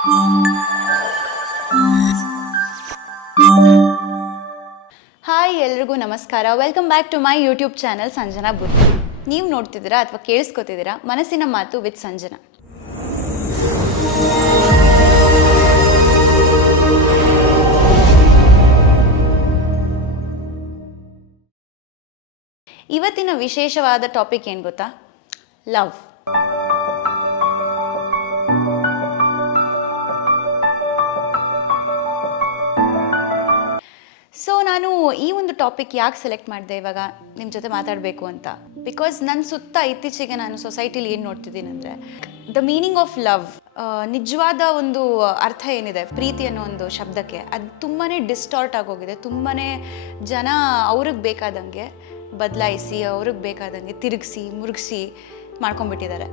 Hi ಎಲ್ರಿಗೂ ನಮಸ್ಕಾರ. Welcome back to my YouTube channel Sanjana Buddhi. ನೀವು ನೋಡ್ತಿದ್ದೀರಾ ಅಥವಾ ಕೇಳಿಸ್ಕೊತಿದ್ದೀರಾ ಮನಸ್ಸಿನ ಮಾತು ವಿತ್ ಸಂಜನಾ. ಇವತ್ತಿನ ವಿಶೇಷವಾದ ಟಾಪಿಕ್ ಏನು ಗೊತ್ತಾ? ಲವ್. ಸೊ ನಾನು ಈ ಒಂದು ಟಾಪಿಕ್ ಯಾಕೆ ಸೆಲೆಕ್ಟ್ ಮಾಡಿದೆ ಇವಾಗ ನಿಮ್ಮ ಜೊತೆ ಮಾತಾಡಬೇಕು ಅಂತ, ಬಿಕಾಸ್ ನನ್ನ ಸುತ್ತ ಇತ್ತೀಚೆಗೆ ನಾನು ಸೊಸೈಟಿಲಿ ಏನು ನೋಡ್ತಿದ್ದೀನಿ ಅಂದರೆ, ದ ಮೀನಿಂಗ್ ಆಫ್ ಲವ್, ನಿಜವಾದ ಒಂದು ಅರ್ಥ ಏನಿದೆ ಪ್ರೀತಿ ಅನ್ನೋ ಒಂದು ಶಬ್ದಕ್ಕೆ, ಅದು ತುಂಬಾ ಡಿಸ್ಟಾರ್ಟ್ ಆಗೋಗಿದೆ. ತುಂಬಾ ಜನ ಅವ್ರಿಗೆ ಬೇಕಾದಂಗೆ ಬದಲಾಯಿಸಿ, ಅವ್ರಿಗೆ ಬೇಕಾದಂಗೆ ತಿರುಗಿಸಿ ಮುರುಗಿಸಿ ಮಾಡ್ಕೊಂಡ್ಬಿಟ್ಟಿದ್ದಾರೆ.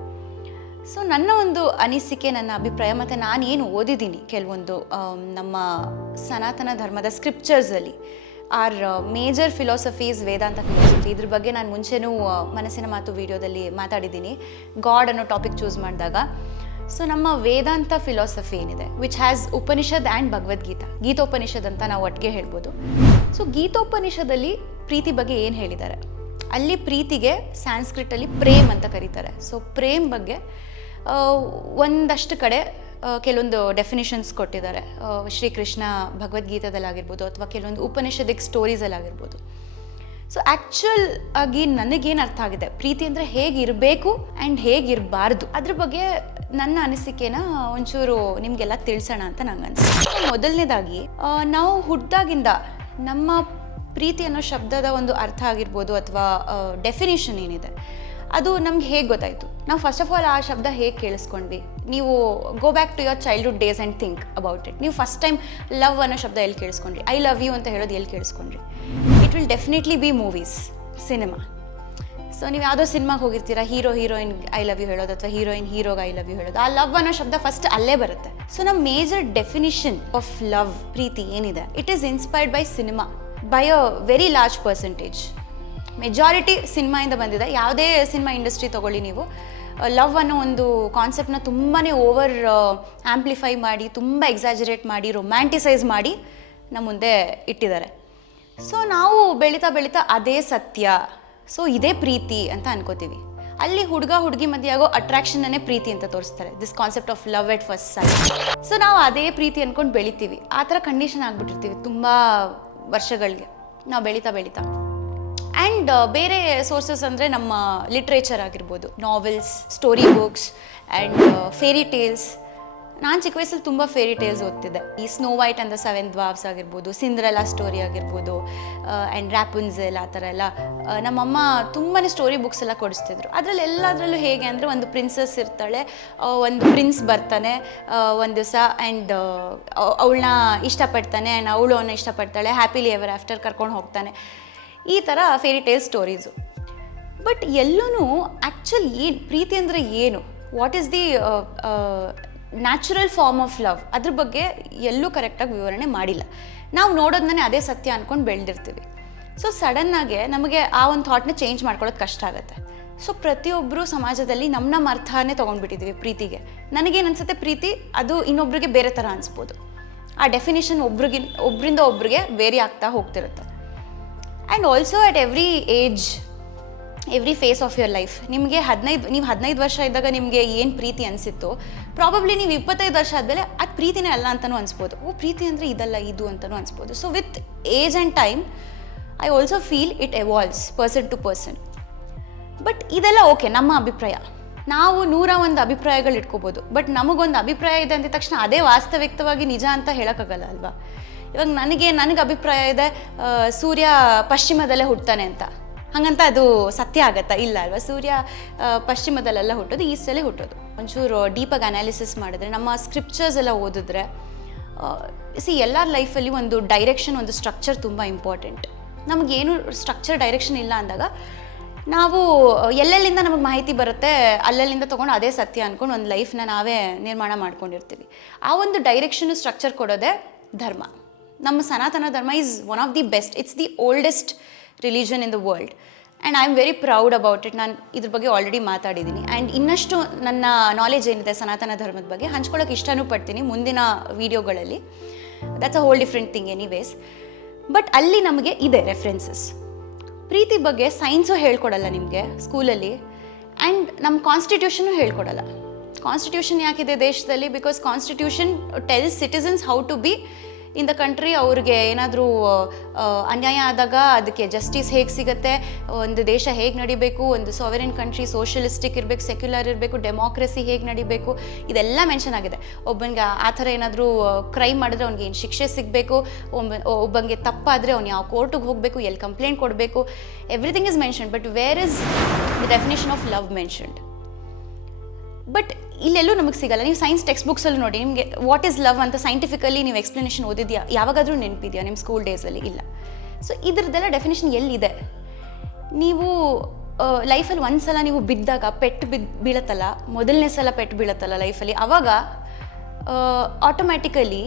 ಸೊ ನನ್ನ ಒಂದು ಅನಿಸಿಕೆ, ನನ್ನ ಅಭಿಪ್ರಾಯ, ಮತ್ತು ನಾನೇನು ಓದಿದ್ದೀನಿ ಕೆಲವೊಂದು ನಮ್ಮ ಸನಾತನ ಧರ್ಮದ ಸ್ಕ್ರಿಪ್ಚರ್ಸಲ್ಲಿ ಆರ್ ಮೇಜರ್ ಫಿಲಾಸಫೀಸ್ ವೇದಾಂತ ಫಿಲಾಸಫಿ. ಇದ್ರ ಬಗ್ಗೆ ನಾನು ಮುಂಚೆನೂ ಮನಸ್ಸಿನ ಮಾತು ವಿಡಿಯೋದಲ್ಲಿ ಮಾತಾಡಿದ್ದೀನಿ, ಗಾಡ್ ಅನ್ನೋ ಟಾಪಿಕ್ ಚೂಸ್ ಮಾಡಿದಾಗ. ಸೊ ನಮ್ಮ ವೇದಾಂತ ಫಿಲಾಸಫಿ ಏನಿದೆ, which has Upanishad and Bhagavad Gita, Gitopanishad ಅಂತ ನಾವು ಒಟ್ಟಿಗೆ ಹೇಳ್ಬೋದು. ಸೊ ಗೀತೋಪನಿಷದಲ್ಲಿ ಪ್ರೀತಿ ಬಗ್ಗೆ ಏನು ಹೇಳಿದ್ದಾರೆ, ಅಲ್ಲಿ ಪ್ರೀತಿಗೆ ಸ್ಯಾನ್ಸ್ಕ್ರಿಟಲ್ಲಿ ಪ್ರೇಮ್ ಅಂತ ಕರೀತಾರೆ. ಸೊ ಪ್ರೇಮ್ ಬಗ್ಗೆ ಒಂದಷ್ಟು ಕಡೆ ಕೆಲವೊಂದು ಡೆಫಿನಿಷನ್ಸ್ ಕೊಟ್ಟಿದ್ದಾರೆ. ಶ್ರೀಕೃಷ್ಣ ಭಗವದ್ಗೀತಾದಲ್ಲಾಗಿರ್ಬೋದು ಅಥವಾ ಕೆಲವೊಂದು ಉಪನಿಷದಿಕ್ ಸ್ಟೋರೀಸಲ್ಲಾಗಿರ್ಬೋದು. ಸೊ ಆ್ಯಕ್ಚುಲ್ ಆಗಿ ನನಗೇನು ಅರ್ಥ ಆಗಿದೆ, ಪ್ರೀತಿ ಅಂದರೆ ಹೇಗಿರಬೇಕು ಆ್ಯಂಡ್ ಹೇಗಿರಬಾರ್ದು, ಅದ್ರ ಬಗ್ಗೆ ನನ್ನ ಅನಿಸಿಕೆನ ಒಂಚೂರು ನಿಮಗೆಲ್ಲ ತಿಳಿಸೋಣ ಅಂತ ನಂಗೆ ಅನಿಸುತ್ತೆ. ಮೊದಲನೇದಾಗಿ ನಾವು ಹುಟ್ಟಿದಾಗಿಂದ ನಮ್ಮ ಪ್ರೀತಿ ಅನ್ನೋ ಶಬ್ದದ ಒಂದು ಅರ್ಥ ಆಗಿರ್ಬೋದು ಅಥವಾ ಡೆಫಿನೇಷನ್ ಏನಿದೆ, ಅದು ನಮ್ಗೆ ಹೇಗೆ ಗೊತ್ತಾಯಿತು? ನಾವು ಫಸ್ಟ್ ಆಫ್ ಆಲ್ ಆ ಶಬ್ದ ಹೇಗೆ ಕೇಳಿಸ್ಕೊಂಡ್ವಿ? ನೀವು go back to your childhood days and think about it. ನೀವು ಫಸ್ಟ್ ಟೈಮ್ ಲವ್ ಅನ್ನೋ ಶಬ್ದ ಎಲ್ಲಿ ಕೇಳಿಸ್ಕೊಂಡ್ರಿ? ಐ ಲವ್ ಯು ಅಂತ ಹೇಳೋದು ಎಲ್ಲಿ ಕೇಳಿಸ್ಕೊಂಡ್ರಿ? It will definitely be movies, cinema. So ನೀವು ಯಾವುದೋ ಸಿನಿಮಾಗೆ ಹೋಗಿರ್ತೀರಾ, hero heroine I love you ಹೇಳೋದು ಅಥವಾ ಹೀರೋಯಿನ್ ಹೀರೋಗೆ ಐ ಲವ್ ಯು ಹೇಳೋದು, ಆ ಲವ್ ಅನ್ನೋ ಶಬ್ದ ಫಸ್ಟ್ ಅಲ್ಲೇ ಬರುತ್ತೆ. ಸೊ ನಮ್ಮ ಮೇಜರ್ ಡೆಫಿನಿಷನ್ ಆಫ್ ಲವ್, ಪ್ರೀತಿ ಏನಿದೆ, it is inspired by cinema by a very large percentage. Majority ಸಿನಿಮಾಯಿಂದ ಬಂದಿದೆ. ಯಾವುದೇ ಸಿನಿಮಾ ಇಂಡಸ್ಟ್ರಿ ತೊಗೊಳ್ಳಿ ನೀವು, ಲವ್ ಅನ್ನೋ ಒಂದು ಕಾನ್ಸೆಪ್ಟನ್ನ ತುಂಬಾ ಓವರ್ ಆ್ಯಂಪ್ಲಿಫೈ ಮಾಡಿ, ತುಂಬ ಎಕ್ಸಾಜರೇಟ್ ಮಾಡಿ, ರೊಮ್ಯಾಂಟಿಸೈಸ್ ಮಾಡಿ ನಮ್ಮ ಮುಂದೆ ಇಟ್ಟಿದ್ದಾರೆ. ಸೊ ನಾವು ಬೆಳೀತಾ ಬೆಳೀತಾ ಅದೇ ಸತ್ಯ, ಸೊ ಇದೇ ಪ್ರೀತಿ ಅಂತ ಅನ್ಕೋತೀವಿ. ಅಲ್ಲಿ ಹುಡುಗ ಹುಡುಗಿ ಮಧ್ಯೆ ಆಗೋ ಅಟ್ರಾಕ್ಷನ್ನೇ ಪ್ರೀತಿ ಅಂತ ತೋರಿಸ್ತಾರೆ, this concept of love at first sight. So ನಾವು ಅದೇ ಪ್ರೀತಿ ಅಂದ್ಕೊಂಡು ಬೆಳಿತೀವಿ. ಆ ಥರ ಕಂಡೀಷನ್ ಆಗಿಬಿಟ್ಟಿರ್ತೀವಿ ತುಂಬ ವರ್ಷಗಳಿಗೆ ನಾವು ಬೆಳೀತಾ ಬೆಳೀತಾ. ಆ್ಯಂಡ್ ಬೇರೆ ಸೋರ್ಸಸ್ ಅಂದರೆ ನಮ್ಮ ಲಿಟ್ರೇಚರ್ ಆಗಿರ್ಬೋದು, novels, story books and fairy tales. ನಾನು ಚಿಕ್ಕ ವಯಸ್ಸಲ್ಲಿ ತುಂಬ ಫೇರಿ ಟೇಲ್ಸ್ ಓದ್ತಿದ್ದೆ. ಈ snow white and the seven dwarfs ಆಗಿರ್ಬೋದು, ಸಿಂಡ್ರೆಲಾ ಸ್ಟೋರಿ ಆಗಿರ್ಬೋದು, ಆ್ಯಂಡ್ ರ್ಯಾಪುನ್ಝೆಲ್, ಆ ಥರ ಎಲ್ಲ ನಮ್ಮಮ್ಮ ತುಂಬಾ ಸ್ಟೋರಿ ಬುಕ್ಸ್ ಎಲ್ಲ ಕೊಡಿಸ್ತಿದ್ರು. ಅದರಲ್ಲಿ ಎಲ್ಲದರಲ್ಲೂ ಹೇಗೆ ಅಂದರೆ, ಒಂದು ಪ್ರಿನ್ಸಸ್ ಇರ್ತಾಳೆ, ಒಂದು ಪ್ರಿನ್ಸ್ ಬರ್ತಾನೆ ಒಂದು ದಿವಸ, ಆ್ಯಂಡ್ ಅವಳನ್ನ ಇಷ್ಟಪಡ್ತಾನೆ, ಆ್ಯಂಡ್ ಅವಳು ಅವನ್ನ ಇಷ್ಟಪಡ್ತಾಳೆ, ಹ್ಯಾಪಿಲಿ ಎವರ್ ಆಫ್ಟರ್ ಕರ್ಕೊಂಡು ಹೋಗ್ತಾನೆ. ಈ ಥರ ಫೇರಿ ಟೇಲ್ ಸ್ಟೋರೀಸು. ಬಟ್ ಎಲ್ಲೂ ಆ್ಯಕ್ಚುಲ್ ಏನು ಪ್ರೀತಿ ಅಂದರೆ ಏನು, what is the natural form of love, ಅದ್ರ ಬಗ್ಗೆ ಎಲ್ಲೂ ಕರೆಕ್ಟಾಗಿ ವಿವರಣೆ ಮಾಡಿಲ್ಲ. ನಾವು ನೋಡೋದನ್ನೇ ಅದೇ ಸತ್ಯ ಅಂದ್ಕೊಂಡು ಬೆಳೆದಿರ್ತೀವಿ. ಸೊ ಸಡನ್ನಾಗೆ ನಮಗೆ ಆ ಒಂದು ಥಾಟ್ನ ಚೇಂಜ್ ಮಾಡ್ಕೊಳ್ಳೋದು ಕಷ್ಟ ಆಗುತ್ತೆ. ಸೊ ಪ್ರತಿಯೊಬ್ಬರು ಸಮಾಜದಲ್ಲಿ ನಮ್ಮ ಅರ್ಥನೇ ತೊಗೊಂಡ್ಬಿಟ್ಟಿದ್ದೀವಿ ಪ್ರೀತಿಗೆ. ನನಗೇನು ಅನಿಸುತ್ತೆ, ಪ್ರೀತಿ ಅದು ಇನ್ನೊಬ್ರಿಗೆ ಬೇರೆ ಥರ ಅನಿಸ್ಬೋದು. ಆ ಡೆಫಿನೇಷನ್ ಒಬ್ರಿಂದ ಒಬ್ರಿಗೆ ವೇರಿ ಆಗ್ತಾ ಹೋಗ್ತಿರುತ್ತೆ. And also at every age, every phase of your life, ನೀವು 15 ವರ್ಷ ಇದ್ದಾಗ ನಿಮಗೆ ಏನು ಪ್ರೀತಿ ಅನಿಸಿತ್ತು, ಪ್ರಾಬಬ್ಲಿ ನೀವು 25 ವರ್ಷ ಆದಮೇಲೆ ಅದು ಪ್ರೀತಿನೇ ಅಲ್ಲ ಅಂತಲೂ ಅನಿಸ್ಬೋದು. ಪ್ರೀತಿ ಅಂದರೆ ಇದಲ್ಲ ಇದು ಅಂತಲೂ ಅನಿಸ್ಬೋದು. So with age and time I also feel it evolves person to person. But ಇದೆಲ್ಲ ಓಕೆ, ನಮ್ಮ ಅಭಿಪ್ರಾಯ. ನಾವು 101 ಅಭಿಪ್ರಾಯಗಳು ಇಟ್ಕೋಬೋದು. ಬಟ್ ನಮಗೊಂದು ಅಭಿಪ್ರಾಯ ಇದೆ ಅಂದ ತಕ್ಷಣ ಅದೇ ವಾಸ್ತವಿಕವಾಗಿ ನಿಜ ಅಂತ ಹೇಳೋಕ್ಕಾಗಲ್ಲ ಅಲ್ವಾ? ಇವಾಗ ನನಗೆ ಅಭಿಪ್ರಾಯ ಇದೆ, ಸೂರ್ಯ ಪಶ್ಚಿಮದಲ್ಲೇ ಹುಟ್ತಾನೆ ಅಂತ, ಹಾಗಂತ ಅದು ಸತ್ಯ ಆಗತ್ತಾ? ಇಲ್ಲ ಅಲ್ವಾ? ಸೂರ್ಯ ಪಶ್ಚಿಮದಲ್ಲೆಲ್ಲ ಹುಟ್ಟೋದು, ಈಸ್ಟಲ್ಲೇ ಹುಟ್ಟೋದು. ಒಂಚೂರು ಡೀಪಾಗಿ ಅನಾಲಿಸಿಸ್ ಮಾಡಿದ್ರೆ, ನಮ್ಮ ಸ್ಕ್ರಿಪ್ಚರ್ಸ್ ಎಲ್ಲ ಓದಿದ್ರೆ, ಎಲ್ಲರ ಲೈಫಲ್ಲಿ ಒಂದು ಡೈರೆಕ್ಷನ್, ಒಂದು ಸ್ಟ್ರಕ್ಚರ್ ತುಂಬ ಇಂಪಾರ್ಟೆಂಟ್. ನಮಗೇನು ಸ್ಟ್ರಕ್ಚರ್ ಡೈರೆಕ್ಷನ್ ಇಲ್ಲ ಅಂದಾಗ ನಾವು ಎಲ್ಲೆಲ್ಲಿಂದ ನಮಗೆ ಮಾಹಿತಿ ಬರುತ್ತೆ ಅಲ್ಲೆಲ್ಲಿಂದ ತೊಗೊಂಡು ಅದೇ ಸತ್ಯ ಅಂದ್ಕೊಂಡು ಒಂದು ಲೈಫ್ನ ನಾವೇ ನಿರ್ಮಾಣ ಮಾಡ್ಕೊಂಡಿರ್ತೀವಿ. ಆ ಒಂದು ಡೈರೆಕ್ಷನ್ ಸ್ಟ್ರಕ್ಚರ್ ಕೊಡೋದೇ ಧರ್ಮ. ನಮ್ಮ ಸನಾತನ ಧರ್ಮ is one of the best. It's the oldest religion in the world. And I am very proud about it. ನಾನು ಇದ್ರ ಬಗ್ಗೆ ಆಲ್ರೆಡಿ ಮಾತಾಡಿದ್ದೀನಿ. ಆ್ಯಂಡ್ ಇನ್ನಷ್ಟು ನನ್ನ ನಾಲೆಜ್ ಏನಿದೆ ಸನಾತನ ಧರ್ಮದ ಬಗ್ಗೆ ಹಂಚ್ಕೊಳ್ಳೋಕೆ ಇಷ್ಟನೂ ಪಡ್ತೀನಿ ಮುಂದಿನ ವೀಡಿಯೋಗಳಲ್ಲಿ. That's a whole different thing anyways. But ಅಲ್ಲಿ ನಮಗೆ ಇದೆ ರೆಫರೆನ್ಸಸ್. ಪ್ರೀತಿ ಬಗ್ಗೆ ಸೈನ್ಸು ಹೇಳ್ಕೊಡಲ್ಲ ನಿಮಗೆ ಸ್ಕೂಲಲ್ಲಿ, ಆ್ಯಂಡ್ ನಮ್ಮ ಕಾನ್ಸ್ಟಿಟ್ಯೂಷನು ಹೇಳ್ಕೊಡಲ್ಲ. ಕಾನ್ಸ್ಟಿಟ್ಯೂಷನ್ ಯಾಕಿದೆ ದೇಶದಲ್ಲಿ? Because constitution tells citizens how to be in the country. ಅವ್ರಿಗೆ ಏನಾದರೂ ಅನ್ಯಾಯ ಆದಾಗ ಅದಕ್ಕೆ ಜಸ್ಟಿಸ್ ಹೇಗೆ ಸಿಗುತ್ತೆ, ಒಂದು ದೇಶ ಹೇಗೆ ನಡಿಬೇಕು, ಒಂದು ಸಾವರಿನ್ ಕಂಟ್ರಿ ಸೋಷಲಿಸ್ಟಿಕ್ ಇರಬೇಕು, ಸೆಕ್ಯುಲರ್ ಇರಬೇಕು, ಡೆಮೋಕ್ರಸಿ ಹೇಗೆ ನಡಿಬೇಕು, ಇದೆಲ್ಲ ಮೆನ್ಷನ್ ಆಗಿದೆ. ಒಬ್ಬನಿಗೆ ಆ ಥರ ಏನಾದರೂ ಕ್ರೈಮ್ ಮಾಡಿದ್ರೆ ಅವ್ನಿಗೆ ಏನು ಶಿಕ್ಷೆ ಸಿಗಬೇಕು, ಒಬ್ಬನಿಗೆ ತಪ್ಪಾದರೆ ಅವ್ನು ಯಾವ ಕೋರ್ಟಿಗೆ ಹೋಗಬೇಕು, ಎಲ್ಲಿ ಕಂಪ್ಲೇಂಟ್ ಕೊಡಬೇಕು, everything is mentioned. But where is the definition of love mentioned? But ಇಲ್ಲೆಲ್ಲೂ ನಮಗೆ ಸಿಗಲ್ಲ. ನೀವು ಸೈನ್ಸ್ ಟೆಕ್ಸ್ಟ್ ಬುಕ್ಸಲ್ಲಿ ನೋಡಿ, ನಿಮಗೆ ವಾಟ್ ಈಸ್ ಲವ್ ಅಂತ ಸೈಂಟಿಫಿಕಲಿ ನೀವು ಎಕ್ಸ್ಪ್ಲನೇಷನ್ ಓದಿದ್ಯಾ? ಯಾವಾಗಾದರೂ ನೆನಪಿದೆಯಾ ನಿಮ್ಮ ಸ್ಕೂಲ್ ಡೇಸಲ್ಲಿ? ಇಲ್ಲ. ಸೊ ಇದ್ರದ್ದೆಲ್ಲ ಡೆಫಿನೇಷನ್ ಎಲ್ಲಿದೆ? ನೀವು ಲೈಫಲ್ಲಿ ಒಂದು ಸಲ ನೀವು ಬಿದ್ದಾಗ ಪೆಟ್ಟು ಬೀಳತ್ತಲ್ಲ, ಮೊದಲನೇ ಸಲ ಪೆಟ್ಟು ಬೀಳತ್ತಲ್ಲ ಲೈಫಲ್ಲಿ, ಆವಾಗ ಆಟೋಮ್ಯಾಟಿಕಲಿ